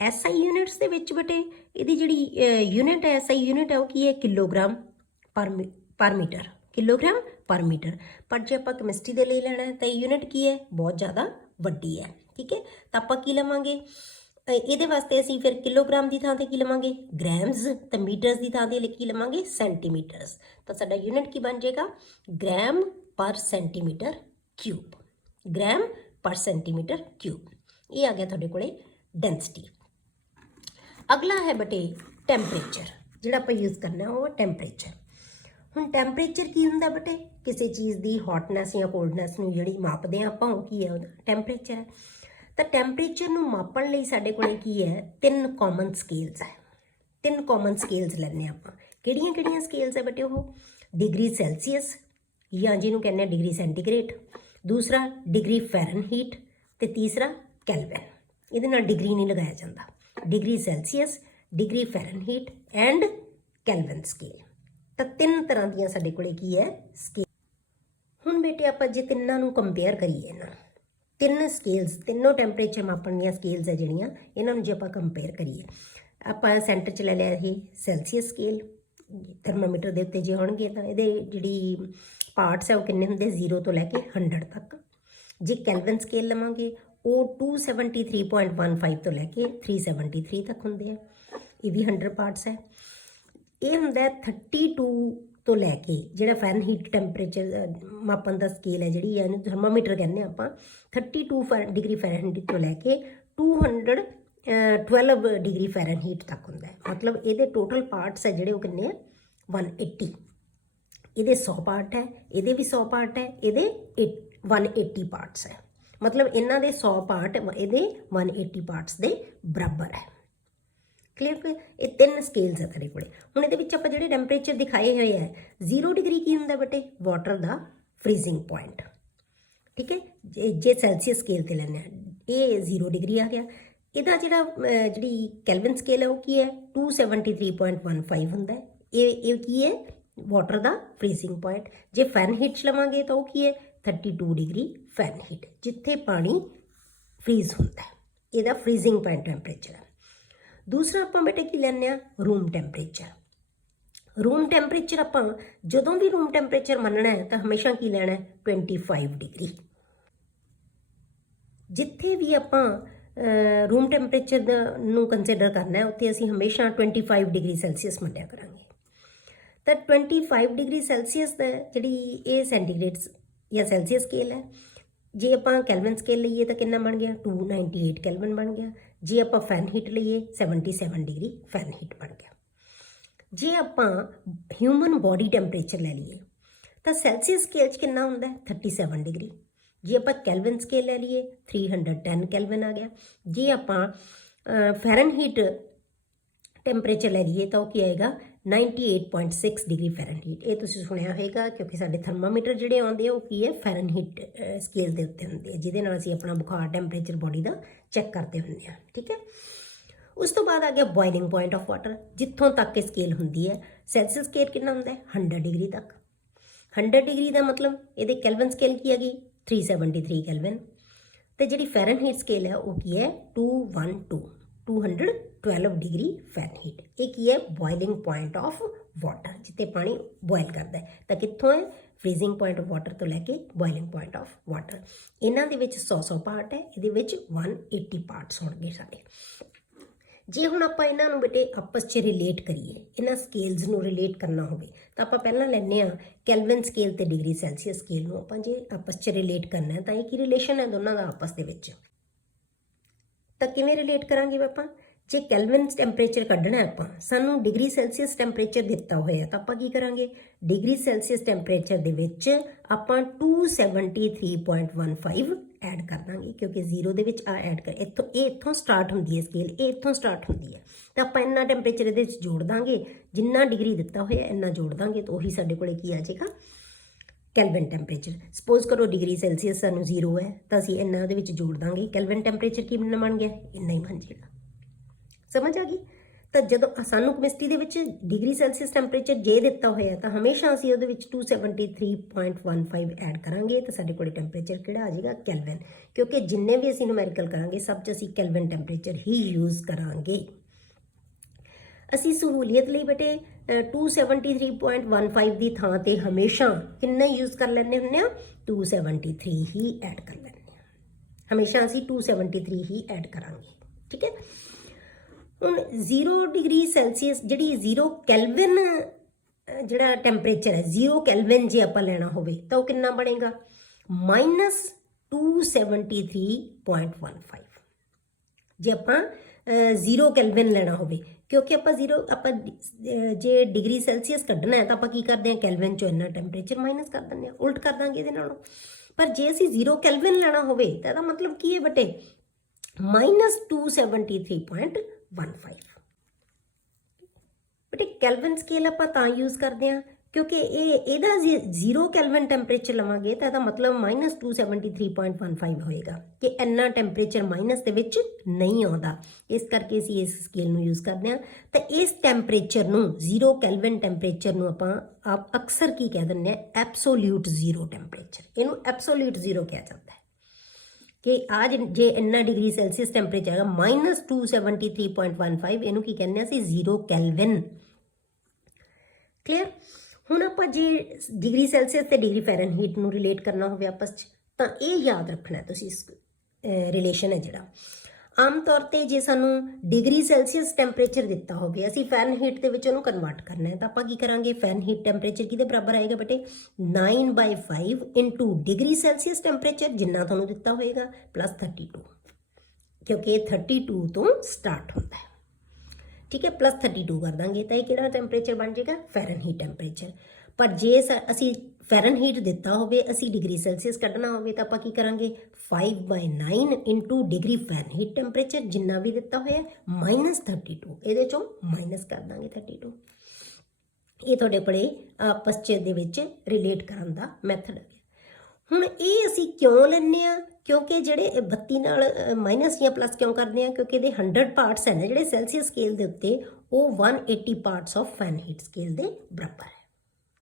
ਐਸਆਈ ਯੂਨਿਟਸ ਦੇ ਵਿੱਚ ਬੇਟੇ ਇਹਦੀ ਜਿਹੜੀ ਯੂਨਿਟ ਹੈ, ਐਸਆਈ ਯੂਨਿਟ ਹੈ, ਉਹ ਕੀ ਹੈ, ਕਿਲੋਗ੍ਰਾਮ ਪਰ ਮੀਟਰ। ਕਿਲੋਗ੍ਰਾਮ ਪਰ ਮੀਟਰ। ਪਰ ਜੇ ਆਪਾਂ ਕੈਮਿਸਟਰੀ ਦੇ ਲਈ ਲੈਣਾ ਹੈ ਤਾਂ ਇਹ ਯੂਨਿਟ ਕੀ ਹੈ, ਬਹੁਤ ਜ਼ਿਆਦਾ ਵੱਡੀ ਹੈ। ਠੀਕ ਹੈ। ਤਾਂ ਆਪਾਂ ਕੀ ਲਵਾਂਗੇ, ਇਹਦੇ ਵਾਸਤੇ ਅਸੀਂ ਫਿਰ ਕਿਲੋਗ੍ਰਾਮ ਦੀ ਥਾਂ 'ਤੇ ਕੀ ਲਵਾਂਗੇ, ਗ੍ਰਾਮਸ, ਤੇ ਮੀਟਰਸ ਦੀ ਥਾਂ 'ਤੇ ਕੀ ਲਵਾਂਗੇ, ਸੈਂਟੀਮੀਟਰਸ। ਤਾਂ ਸਾਡਾ ਯੂਨਿਟ ਕੀ ਬਣ ਜਾਏਗਾ, ਗ੍ਰਾਮ ਪਰ ਸੈਂਟੀਮੀਟਰ ਕਿਊਬ। ਗ੍ਰਾਮ ਪਰ ਸੈਂਟੀਮੀਟਰ ਕਿਊਬ। ਇਹ ਆ ਗਿਆ ਤੁਹਾਡੇ ਕੋਲੇ ਡੈਂਸਿਟੀ। ਅਗਲਾ ਹੈ ਬੇਟੇ ਟੈਂਪਰੇਚਰ। ਜਿਹੜਾ ਆਪਾਂ ਯੂਜ਼ ਕਰਨਾ ਉਹ ਹੈ ਟੈਂਪਰੇਚਰ। ਹੁਣ ਟੈਂਪਰੇਚਰ ਕੀ ਹੁੰਦਾ ਬੇਟੇ, ਕਿਸੇ ਚੀਜ਼ ਦੀ ਹੌਟਨੈਸ ਜਾਂ ਕੋਲਡਨੈਸ ਨੂੰ ਜਿਹੜੀ ਮਾਪਦੇ ਹਾਂ ਆਪਾਂ, ਉਹ ਕੀ ਹੈ, ਉਹਦਾ ਟੈਂਪਰੇਚਰ ਹੈ। ਤਾਂ ਟੈਂਪਰੇਚਰ ਨੂੰ ਮਾਪਣ ਲਈ ਸਾਡੇ ਕੋਲੇ ਕੀ ਹੈ, 3 ਕਾਮਨ ਸਕੇਲਸ ਹੈ। 3 ਕਾਮਨ ਸਕੇਲਸ ਲੈਂਦੇ ਆਪਾਂ। ਕਿਹੜੀਆਂ ਸਕੇਲਸ ਹੈ ਬੇਟੇ, ਉਹ ਡਿਗਰੀ ਸੈਲਸੀਅਸ ਜਾਂ ਜਿਹਨੂੰ ਕਹਿੰਦੇ ਆ ਡਿਗਰੀ ਸੈਂਟੀਗ੍ਰੇਡ, ਦੂਸਰਾ ਡਿਗਰੀ ਫੈਰਨਹੀਟ, ਤੇ ਤੀਸਰਾ ਕੈਲਵਿਨ। ਇਹਦੇ ਨਾਲ ਡਿਗਰੀ ਨਹੀਂ ਲਗਾਇਆ ਜਾਂਦਾ। Degree Celsius, degree Fahrenheit and kelvin scale. ਤਾਂ 3 ਤਰ੍ਹਾਂ ਦੀਆਂ ਸਾਡੇ ਕੋਲੇ ਕੀ ਹੈ, ਸਕੇਲ। ਬੇਟੇ ਆਪਾਂ ਜੇ ਤਿੰਨਾਂ ਨੂੰ ਕੰਪੇਅਰ ਕਰੀਏ ਨਾ, ਤਿੰਨ ਸਕੇਲਸ, ਤਿੰਨੋਂ ਟੈਂਪਰੇਚਰ ਮਾਪਣ ਦੀਆਂ ਸਕੇਲਸ ਹੈ ਜਿਹੜੀਆਂ, ਇਹਨਾਂ ਨੂੰ ਜੇ ਆਪਾਂ ਕੰਪੇਅਰ ਕਰੀਏ, ਆਪਾਂ ਸੈਂਟਰ 'ਚ ਲੈ ਲਿਆ ਇਹ ਸੈਲਸੀਅਸ ਸਕੇਲ। ਥਰਮਾਮੀਟਰ ਦੇ ਉੱਤੇ ਜੇ ਹੋਣਗੇ ਤਾਂ ਇਹਦੇ ਜਿਹੜੀ ਪਾਰਟਸ ਹੈ ਉਹ ਕਿੰਨੇ ਹੁੰਦੇ, 0 ਤੋਂ ਲੈ ਕੇ 100 ਤੱਕ। ਜੇ ਕੈਲਵਨ ਸਕੇਲ ਲਵਾਂਗੇ ਉਹ 273.15 ਤੋਂ ਲੈ ਕੇ 373 ਤੱਕ ਹੁੰਦੇ ਆ, ਇਹ ਵੀ 100 ਪਾਰਟਸ ਹੈ। ਇਹ ਹੁੰਦਾ 32 ਤੋਂ ਲੈ ਕੇ, ਜਿਹੜਾ ਫੈਰਨਹੀਟ ਟੈਂਪਰੇਚਰ ਮਾਪਣ ਦਾ ਸਕੇਲ ਹੈ ਜਿਹੜੀ ਹੈ, ਇਹਨੂੰ ਥਰਮਾਮੀਟਰ ਕਹਿੰਦੇ ਆਪਾਂ, 32 ਡਿਗਰੀ ਫੈਰਨਹੀਟ ਤੋਂ ਲੈ ਕੇ 212 ਡਿਗਰੀ ਫੈਰਨਹੀਟ ਤੱਕ ਹੁੰਦਾ ਹੈ। ਮਤਲਬ ਇਹਦੇ ਟੋਟਲ ਪਾਰਟਸ ਹੈ ਜਿਹੜੇ ਉਹ ਕਿੰਨੇ ਆ, 180। ਇਹਦੇ 100 ਪਾਰਟ ਹੈ, ਇਹਦੇ ਵੀ 100 ਪਾਰਟ ਹੈ, ਇਹਦੇ 180 ਪਾਰਟਸ ਹੈ। ਮਤਲਬ ਇਹਨਾਂ ਦੇ 100 ਪਾਰਟ ਇਹਦੇ 180 ਪਾਰਟਸ ਦੇ ਬਰਾਬਰ ਹੈ। ਕਲੀਅਰ ਕਿ ਇਹ ਤਿੰਨ ਸਕੇਲਸ ਹੈ ਤੁਹਾਡੇ ਕੋਲੇ। ਹੁਣ ਇਹਦੇ ਵਿੱਚ ਆਪਾਂ ਜਿਹੜੇ ਟੈਂਪਰੇਚਰ ਦਿਖਾਏ ਹੋਏ ਹੈ, 0 ਡਿਗਰੀ ਕੀ ਹੁੰਦਾ ਬੇਟੇ, ਵਾਟਰ ਦਾ ਫਰੀਜ਼ਿੰਗ ਪੁਆਇੰਟ, ਠੀਕ ਹੈ। ਜੇ ਸੈਲਸੀਅਸ ਸਕੇਲ ਤੇ ਲੈਂਦੇ ਹਾਂ, ਇਹ 0 ਡਿਗਰੀ ਆ ਗਿਆ। ਇਹਦਾ ਜਿਹੜੀ ਕੈਲਵਨ ਸਕੇਲ ਹੈ ਉਹ ਕੀ ਹੈ, 273.15 ਹੁੰਦਾ ਹੈ। ਇਹ ਕੀ ਹੈ, ਵਾਟਰ ਦਾ ਫਰੀਜ਼ਿੰਗ ਪੁਆਇੰਟ। ਜੇ ਫੈਰਨਹੀਟ 'ਚ ਲਵਾਂਗੇ ਤਾਂ ਉਹ ਕੀ ਹੈ, 32 ਡਿਗਰੀ ਫੈਰਨਹੀਟ, ਜਿੱਥੇ ਪਾਣੀ ਫਰੀਜ਼ ਹੁੰਦਾ ਹੈ, ਇਹਦਾ ਫਰੀਜ਼ਿੰਗ ਪੁਆਇੰਟ ਟੈਂਪਰੇਚਰ ਹੈ। ਦੂਸਰਾ ਆਪਾਂ ਬੇਟੇ ਕੀ ਲੈਂਦੇ ਹਾਂ, ਰੂਮ ਟੈਂਪਰੇਚਰ। ਰੂਮ ਟੈਂਪਰੇਚਰ ਆਪਾਂ ਜਦੋਂ ਵੀ ਰੂਮ ਟੈਂਪਰੇਚਰ ਮੰਨਣਾ ਹੈ ਤਾਂ ਹਮੇਸ਼ਾ ਕੀ ਲੈਣਾ ਹੈ, 25 ਡਿਗਰੀ। ਜਿੱਥੇ ਵੀ ਆਪਾਂ ਰੂਮ ਟੈਂਪਰੇਚਰ ਨੂੰ ਕੰਸੀਡਰ ਕਰਨਾ ਹੈ ਉੱਥੇ ਅਸੀਂ ਹਮੇਸ਼ਾ 25 ਡਿਗਰੀ ਸੈਲਸੀਅਸ ਮੰਨਿਆ ਕਰਾਂਗੇ। ਤਾਂ 25 ਡਿਗਰੀ ਸੈਲਸੀਅਸ ਦਾ ਜਿਹੜੀ ਇਹ ਸੈਂਟੀਗ੍ਰੇਡ ਜਾਂ ਸੈਲਸੀਅਸ ਸਕੇਲ ਹੈ। ਜੇ ਆਪਾਂ ਕੈਲਵਨ ਸਕੇਲ ਲਈਏ ਤਾਂ ਕਿੰਨਾ ਬਣ ਗਿਆ, 298 ਕੈਲਵਨ ਬਣ ਗਿਆ। ਜੇ ਆਪਾਂ ਫੈਰਨਹੀਟ ਲਈਏ 77 ਡਿਗਰੀ ਫੈਰਨਹੀਟ ਬਣ ਗਿਆ। ਜੇ ਆਪਾਂ ਹਿਊਮਨ ਬੋਡੀ ਟੈਂਪਰੇਚਰ ਲੈ ਲਈਏ ਤਾਂ ਸੈਲਸੀਅਸ ਸਕੇਲ 'ਚ ਕਿੰਨਾ ਹੁੰਦਾ, 37 ਡਿਗਰੀ। ਜੇ ਆਪਾਂ ਕੈਲਵਨ ਸਕੇਲ ਲੈ ਲਈਏ 310 ਕੈਲਵਨ ਆ ਗਿਆ। ਜੇ ਆਪਾਂ ਫੈਰਨਹੀਟ ਟੈਂਪਰੇਚਰ ਲੈ ਲਈਏ ਤਾਂ ਉਹ ਕੀ ਆਏਗਾ, 98.6 ਡਿਗਰੀ ਫੈਰਨਹੀਟ। ਇਹ ਤੁਸੀਂ ਸੁਣਿਆ ਹੋਵੇਗਾ ਕਿਉਂਕਿ ਸਾਡੇ ਥਰਮਾਮੀਟਰ ਜਿਹੜੇ ਆਉਂਦੇ ਆ ਉਹ ਕੀ ਹੈ, ਫੈਰਨਹੀਟ ਸਕੇਲ ਦੇ ਉੱਤੇ ਹੁੰਦੇ ਆ, ਜਿਹਦੇ ਨਾਲ ਅਸੀਂ ਆਪਣਾ ਬੁਖਾਰ ਟੈਂਪਰੇਚਰ ਬੋਡੀ ਦਾ ਚੈੱਕ ਕਰਦੇ ਹੁੰਦੇ ਹਾਂ, ਠੀਕ ਹੈ। ਉਸ ਤੋਂ ਬਾਅਦ ਆ ਗਿਆ ਬੋਇਲਿੰਗ ਪੁਆਇੰਟ ਆਫ ਵਾਟਰ, ਜਿੱਥੋਂ ਤੱਕ ਇਹ ਸਕੇਲ ਹੁੰਦੀ ਹੈ। ਸੈਲਸੀਅਸ ਸਕੇਲ ਕਿੰਨਾ ਹੁੰਦਾ ਹੈ, 100 ਡਿਗਰੀ ਤੱਕ। 100 ਡਿਗਰੀ ਦਾ ਮਤਲਬ ਇਹਦੇ ਕੈਲਵਨ ਸਕੇਲ ਕੀ ਹੈਗੀ, 373 ਕੈਲਵਨ। ਤੇ ਜਿਹੜੀ ਫੈਰਨਹੀਟ ਸਕੇਲ ਹੈ ਉਹ ਕੀ ਹੈ, 212 ਡਿਗਰੀ ਫੈਰਨਹੀਟ। ਇਹ ਕੀ ਹੈ, ਬੋਇਲਿੰਗ ਪੁਆਇੰਟ ਆਫ ਵਾਟਰ, ਜਿੱਥੇ ਪਾਣੀ ਬੋਇਲ ਕਰਦਾ ਹੈ। ਤਾਂ ਕਿੱਥੋਂ ਹੈ, ਫਰੀਜ਼ਿੰਗ ਪੁਆਇੰਟ ਆਫ ਵਾਟਰ ਤੋਂ ਲੈ ਕੇ ਬੋਇਲਿੰਗ ਪੁਆਇੰਟ ਆਫ ਵਾਟਰ। ਇਹਨਾਂ ਦੇ ਵਿੱਚ 100 ਪਾਰਟ ਹੈ, ਇਹਦੇ ਵਿੱਚ 180 ਪਾਰਟਸ ਹੋਣਗੇ ਸਾਡੇ। ਜੇ ਹੁਣ ਆਪਾਂ ਇਹਨਾਂ ਨੂੰ ਬੇਟੇ ਆਪਸ 'ਚ ਰਿਲੇਟ ਕਰੀਏ, ਇਹਨਾਂ ਸਕੇਲਸ ਨੂੰ ਰਿਲੇਟ ਕਰਨਾ ਹੋਵੇ ਤਾਂ ਆਪਾਂ ਪਹਿਲਾਂ ਲੈਂਦੇ ਹਾਂ ਕੈਲਵਨ ਸਕੇਲ ਤੇ ਡਿਗਰੀ ਸੈਲਸੀਅਸ ਸਕੇਲ ਨੂੰ। ਆਪਾਂ ਜੇ ਆਪਸ 'ਚ ਰਿਲੇਟ ਕਰਨਾ ਤਾਂ ਇਹ ਕੀ ਰਿਲੇਸ਼ਨ ਹੈ ਦੋਨਾਂ ਦਾ ਆਪਸ ਦੇ ਵਿੱਚ, ਤਾਂ ਕਿਵੇਂ ਰਿਲੇਟ ਕਰਾਂਗੇ ਆਪਾਂ। ਜੇ ਕੈਲਵਨ ਟੈਂਪਰੇਚਰ ਕੱਢਣਾ ਆਪਾਂ, ਸਾਨੂੰ ਡਿਗਰੀ ਸੈਲਸੀਅਸ ਟੈਂਪਰੇਚਰ ਦਿੱਤਾ ਹੋਇਆ ਤਾਂ ਆਪਾਂ ਕੀ ਕਰਾਂਗੇ, ਡਿਗਰੀ ਸੈਲਸੀਅਸ ਟੈਂਪਰੇਚਰ ਦੇ ਵਿੱਚ ਆਪਾਂ 273.15 ਐਡ ਕਰ ਦਾਂਗੇ, ਕਿਉਂਕਿ 0 ਦੇ ਵਿੱਚ ਆ ਐਡ ਕਰ, ਇੱਥੋਂ ਸਟਾਰਟ ਹੁੰਦੀ ਹੈ ਸਕੇਲ, ਇਹ ਇੱਥੋਂ ਸਟਾਰਟ ਹੁੰਦੀ ਹੈ। ਤਾਂ ਆਪਾਂ ਇੰਨਾ ਟੈਂਪਰੇਚਰ ਇਹਦੇ ਵਿੱਚ ਜੋੜ ਦਾਂਗੇ, ਜਿੰਨਾ ਡਿਗਰੀ ਦਿੱਤਾ ਹੋਇਆ ਇੰਨਾ ਜੋੜ ਦਾਂਗੇ, ਤਾਂ ਉਹੀ ਸਾਡੇ ਕੋਲੇ ਕੀ ਆ ਜਾਏਗਾ, ਕੈਲਵਨ ਟੈਂਪਰੇਚਰ। ਸਪੋਜ਼ ਕਰੋ ਡਿਗਰੀ ਸੈਲਸੀਅਸ ਸਾਨੂੰ 0 ਹੈ ਤਾਂ ਅਸੀਂ ਇੰਨਾ ਉਹਦੇ ਵਿੱਚ ਜੋੜ ਦਾਂਗੇ, ਕੈਲਵਨ ਟੈਂਪਰੇਚਰ ਕੀ ਬਣ ਗਿਆ, ਇੰਨਾ ਹੀ ਬਣ ਜਾਏਗਾ। ਸਮਝ ਆ ਗਈ। ਤਾਂ ਜਦੋਂ ਸਾਨੂੰ ਕੈਮਿਸਟਰੀ ਦੇ ਵਿੱਚ ਡਿਗਰੀ ਸੈਲਸੀਅਸ ਟੈਂਪਰੇਚਰ ਜੇ ਦਿੱਤਾ ਹੋਇਆ ਤਾਂ ਹਮੇਸ਼ਾ ਅਸੀਂ ਉਹਦੇ ਵਿੱਚ 273.15 ਐਡ ਕਰਾਂਗੇ ਤਾਂ ਸਾਡੇ ਕੋਲ ਟੈਂਪਰੇਚਰ ਕਿਹੜਾ ਆ ਜਾਏਗਾ, ਕੈਲਵਨ। ਕਿਉਂਕਿ ਜਿੰਨੇ ਵੀ ਅਸੀਂ ਨੂਮੈਰੀਕਲ ਕਰਾਂਗੇ ਸਭ 'ਚ ਅਸੀਂ ਕੈਲਵਨ ਟੈਂਪਰੇਚਰ ਹੀ ਯੂਜ਼ ਕਰਾਂਗੇ। ਅਸੀਂ ਸਹੂਲੀਅਤ ਲਈ ਬੇਟੇ 273.15 ਦੀ ਥਾਂ ਤੇ ਹਮੇਸ਼ਾ ਕਿੰਨਾ ਯੂਜ਼ ਕਰ ਲੈਂਦੇ ਹੁੰਦੇ ਆ, 273 ਹੀ ਐਡ ਕਰ ਲੈਂਦੇ ਹਾਂ। ਹਮੇਸ਼ਾ ਅਸੀਂ 273 ਹੀ ਐਡ ਕਰਾਂਗੇ, ਠੀਕ ਹੈ। ਹੁਣ 0 ਡਿਗਰੀ ਸੈਲਸੀਅਸ ਜਿਹੜੀ 0 ਕੈਲਵਨ ਜਿਹੜਾ ਟੈਂਪਰੇਚਰ ਹੈ, 0 ਕੈਲਵਨ ਜੇ ਆਪਾਂ ਲੈਣਾ ਹੋਵੇ ਤਾਂ ਉਹ ਕਿੰਨਾ ਬਣੇਗਾ, -273.15। ਜੇ ਆਪਾਂ 0 ਕੈਲਵਨ ਲੈਣਾ ਹੋਵੇ, ਕਿਉਂਕਿ ਆਪਾਂ ਜੇ ਡਿਗਰੀ ਸੈਲਸੀਅਸ ਕੱਢਣਾ ਹੈ ਤਾਂ ਆਪਾਂ ਕੀ ਕਰਦੇ ਹਾਂ, ਕੈਲਵਨ ਚੋਂ ਇੰਨਾ ਟੈਂਪਰੇਚਰ ਮਾਈਨਸ ਕਰ ਦਿੰਦੇ ਹਾਂ, ਉਲਟ ਕਰ ਦਾਂਗੇ ਇਹਦੇ ਨਾਲੋਂ। ਪਰ ਜੇ ਅਸੀਂ 0 ਕੈਲਵਨ ਲੈਣਾ ਹੋਵੇ ਤਾਂ ਇਹਦਾ ਮਤਲਬ ਕੀ ਹੈ ਬੇਟੇ, -273.15। ਬੇਟੇ ਕੈਲਵਨ ਸਕੇਲ ਆਪਾਂ ਤਾਂ ਯੂਜ਼ ਕਰਦੇ ਹਾਂ ਕਿਉਂਕਿ ਇਹਦਾ ਜੇ 0 ਕੈਲਵਨ ਟੈਂਪਰੇਚਰ ਲਵਾਂਗੇ ਤਾਂ ਇਹਦਾ ਮਤਲਬ -273.15 ਹੋਏਗਾ ਕਿ ਇੰਨਾ ਟੈਂਪਰੇਚਰ ਮਾਈਨਸ ਦੇ ਵਿੱਚ ਨਹੀਂ ਆਉਂਦਾ। ਇਸ ਕਰਕੇ ਅਸੀਂ ਇਸ ਸਕੇਲ ਨੂੰ ਯੂਜ਼ ਕਰਦੇ ਹਾਂ। ਤਾਂ ਇਸ ਟੈਂਪਰੇਚਰ ਨੂੰ 0 ਕੈਲਵਨ ਟੈਂਪਰੇਚਰ ਨੂੰ ਆਪਾਂ ਅਕਸਰ ਕੀ ਕਹਿ ਦਿੰਦੇ ਹਾਂ, ਐਬਸੋਲਿਊਟ ਜ਼ੀਰੋ ਟੈਂਪਰੇਚਰ। ਇਹਨੂੰ ਐਬਸੋਲਿਊਟ ਜ਼ੀਰੋ ਕਿਹਾ ਜਾਂਦਾ ਹੈ ਕਿ ਅੱਜ ਜੇ ਇੰਨਾ ਡਿਗਰੀ ਸੈਲਸੀਅਸ ਟੈਂਪਰੇਚਰ ਹੈਗਾ -273.15, ਇਹਨੂੰ ਕੀ ਕਹਿੰਦੇ ਹਾਂ ਅਸੀਂ, 0 ਕੈਲਵਨ। ਕਲੀਅਰ। ਹੁਣ ਆਪਾਂ ਜੇ ਡਿਗਰੀ ਸੈਲਸੀਅਸ ਤੇ ਡਿਗਰੀ ਫੈਰਨਹੀਟ ਨੂੰ ਰਿਲੇਟ ਕਰਨਾ ਹੋਵੇ ਆਪਸ 'ਚ, ਤਾਂ ਇਹ ਯਾਦ ਰੱਖਣਾ ਤੁਸੀਂ, ਰਿਲੇਸ਼ਨ ਹੈ ਜਿਹੜਾ। ਆਮ ਤੌਰ ਤੇ ਜੇ ਸਾਨੂੰ ਡਿਗਰੀ ਸੈਲਸੀਅਸ ਟੈਂਪਰੇਚਰ ਦਿੱਤਾ ਹੋਵੇ, ਅਸੀਂ ਫੈਰਨਹੀਟ ਦੇ ਵਿੱਚ ਉਹਨੂੰ ਕਨਵਰਟ ਕਰਨਾ ਹੈ, ਤਾਂ ਆਪਾਂ ਕੀ ਕਰਾਂਗੇ, ਫੈਰਨਹੀਟ ਟੈਂਪਰੇਚਰ ਕਿਹਦੇ ਬਰਾਬਰ ਆਏਗਾ ਬੇਟੇ, 9/5 ਇੰਟੂ ਡਿਗਰੀ ਸੈਲਸੀਅਸ ਟੈਂਪਰੇਚਰ ਜਿੰਨਾ ਤੁਹਾਨੂੰ ਦਿੱਤਾ ਹੋਏਗਾ ਪਲੱਸ 32, ਕਿਉਂਕਿ ਇਹ 32 ਤੋਂ ਸਟਾਰਟ ਹੁੰਦਾ ਹੈ। ਠੀਕ ਹੈ, ਪਲੱਸ 32 ਕਰ ਦਾਂਗੇ ਤਾਂ ਇਹ ਕਿਹੜਾ ਟੈਂਪਰੇਚਰ ਬਣ ਜਾਏਗਾ, ਫੈਰਨਹੀਟ ਟੈਂਪਰੇਚਰ। ਪਰ ਜੇ ਅਸੀਂ ਫੈਰਨਹੀਟ ਦਿੱਤਾ ਹੋਵੇ, ਅਸੀਂ ਡਿਗਰੀ ਸੈਲਸੀਅਸ ਕੱਢਣਾ ਹੋਵੇ, ਤਾਂ ਆਪਾਂ ਕੀ ਕਰਾਂਗੇ, 5/9 ਇੰਟੂ ਡਿਗਰੀ ਫੈਰਨਹੀਟ ਟੈਂਪਰੇਚਰ ਜਿੰਨਾ ਵੀ ਦਿੱਤਾ ਹੋਇਆ -32, ਇਹਦੇ ਚੋਂ ਮਾਈਨਸ ਕਰ ਦਾਂਗੇ 32। ਇਹ ਤੁਹਾਡੇ ਕੋਲੇ ਆਪਸ 'ਚ ਦੇ ਵਿੱਚ ਰਿਲੇਟ ਕਰਨ ਦਾ ਮੈਥਡ ਹੈ। ਹੁਣ ਇਹ ਅਸੀਂ ਕਿਉਂ ਲੈਂਦੇ ਹਾਂ, ਕਿਉਂਕਿ ਜਿਹੜੇ 32 ਨਾਲ ਮਾਈਨਸ ਜਾਂ ਪਲੱਸ ਕਿਉਂ ਕਰਦੇ ਹਾਂ, ਕਿਉਂਕਿ ਇਹਦੇ 100 ਪਾਰਟਸ ਹੈ ਨਾ ਜਿਹੜੇ ਸੈਲਸੀਅਸ ਸਕੇਲ ਦੇ ਉੱਤੇ, ਉਹ 180 ਪਾਰਟਸ ਆਫ ਫੈਰਨਹੀਟ ਸਕੇਲ ਦੇ ਬਰਾਬਰ ਹੈ।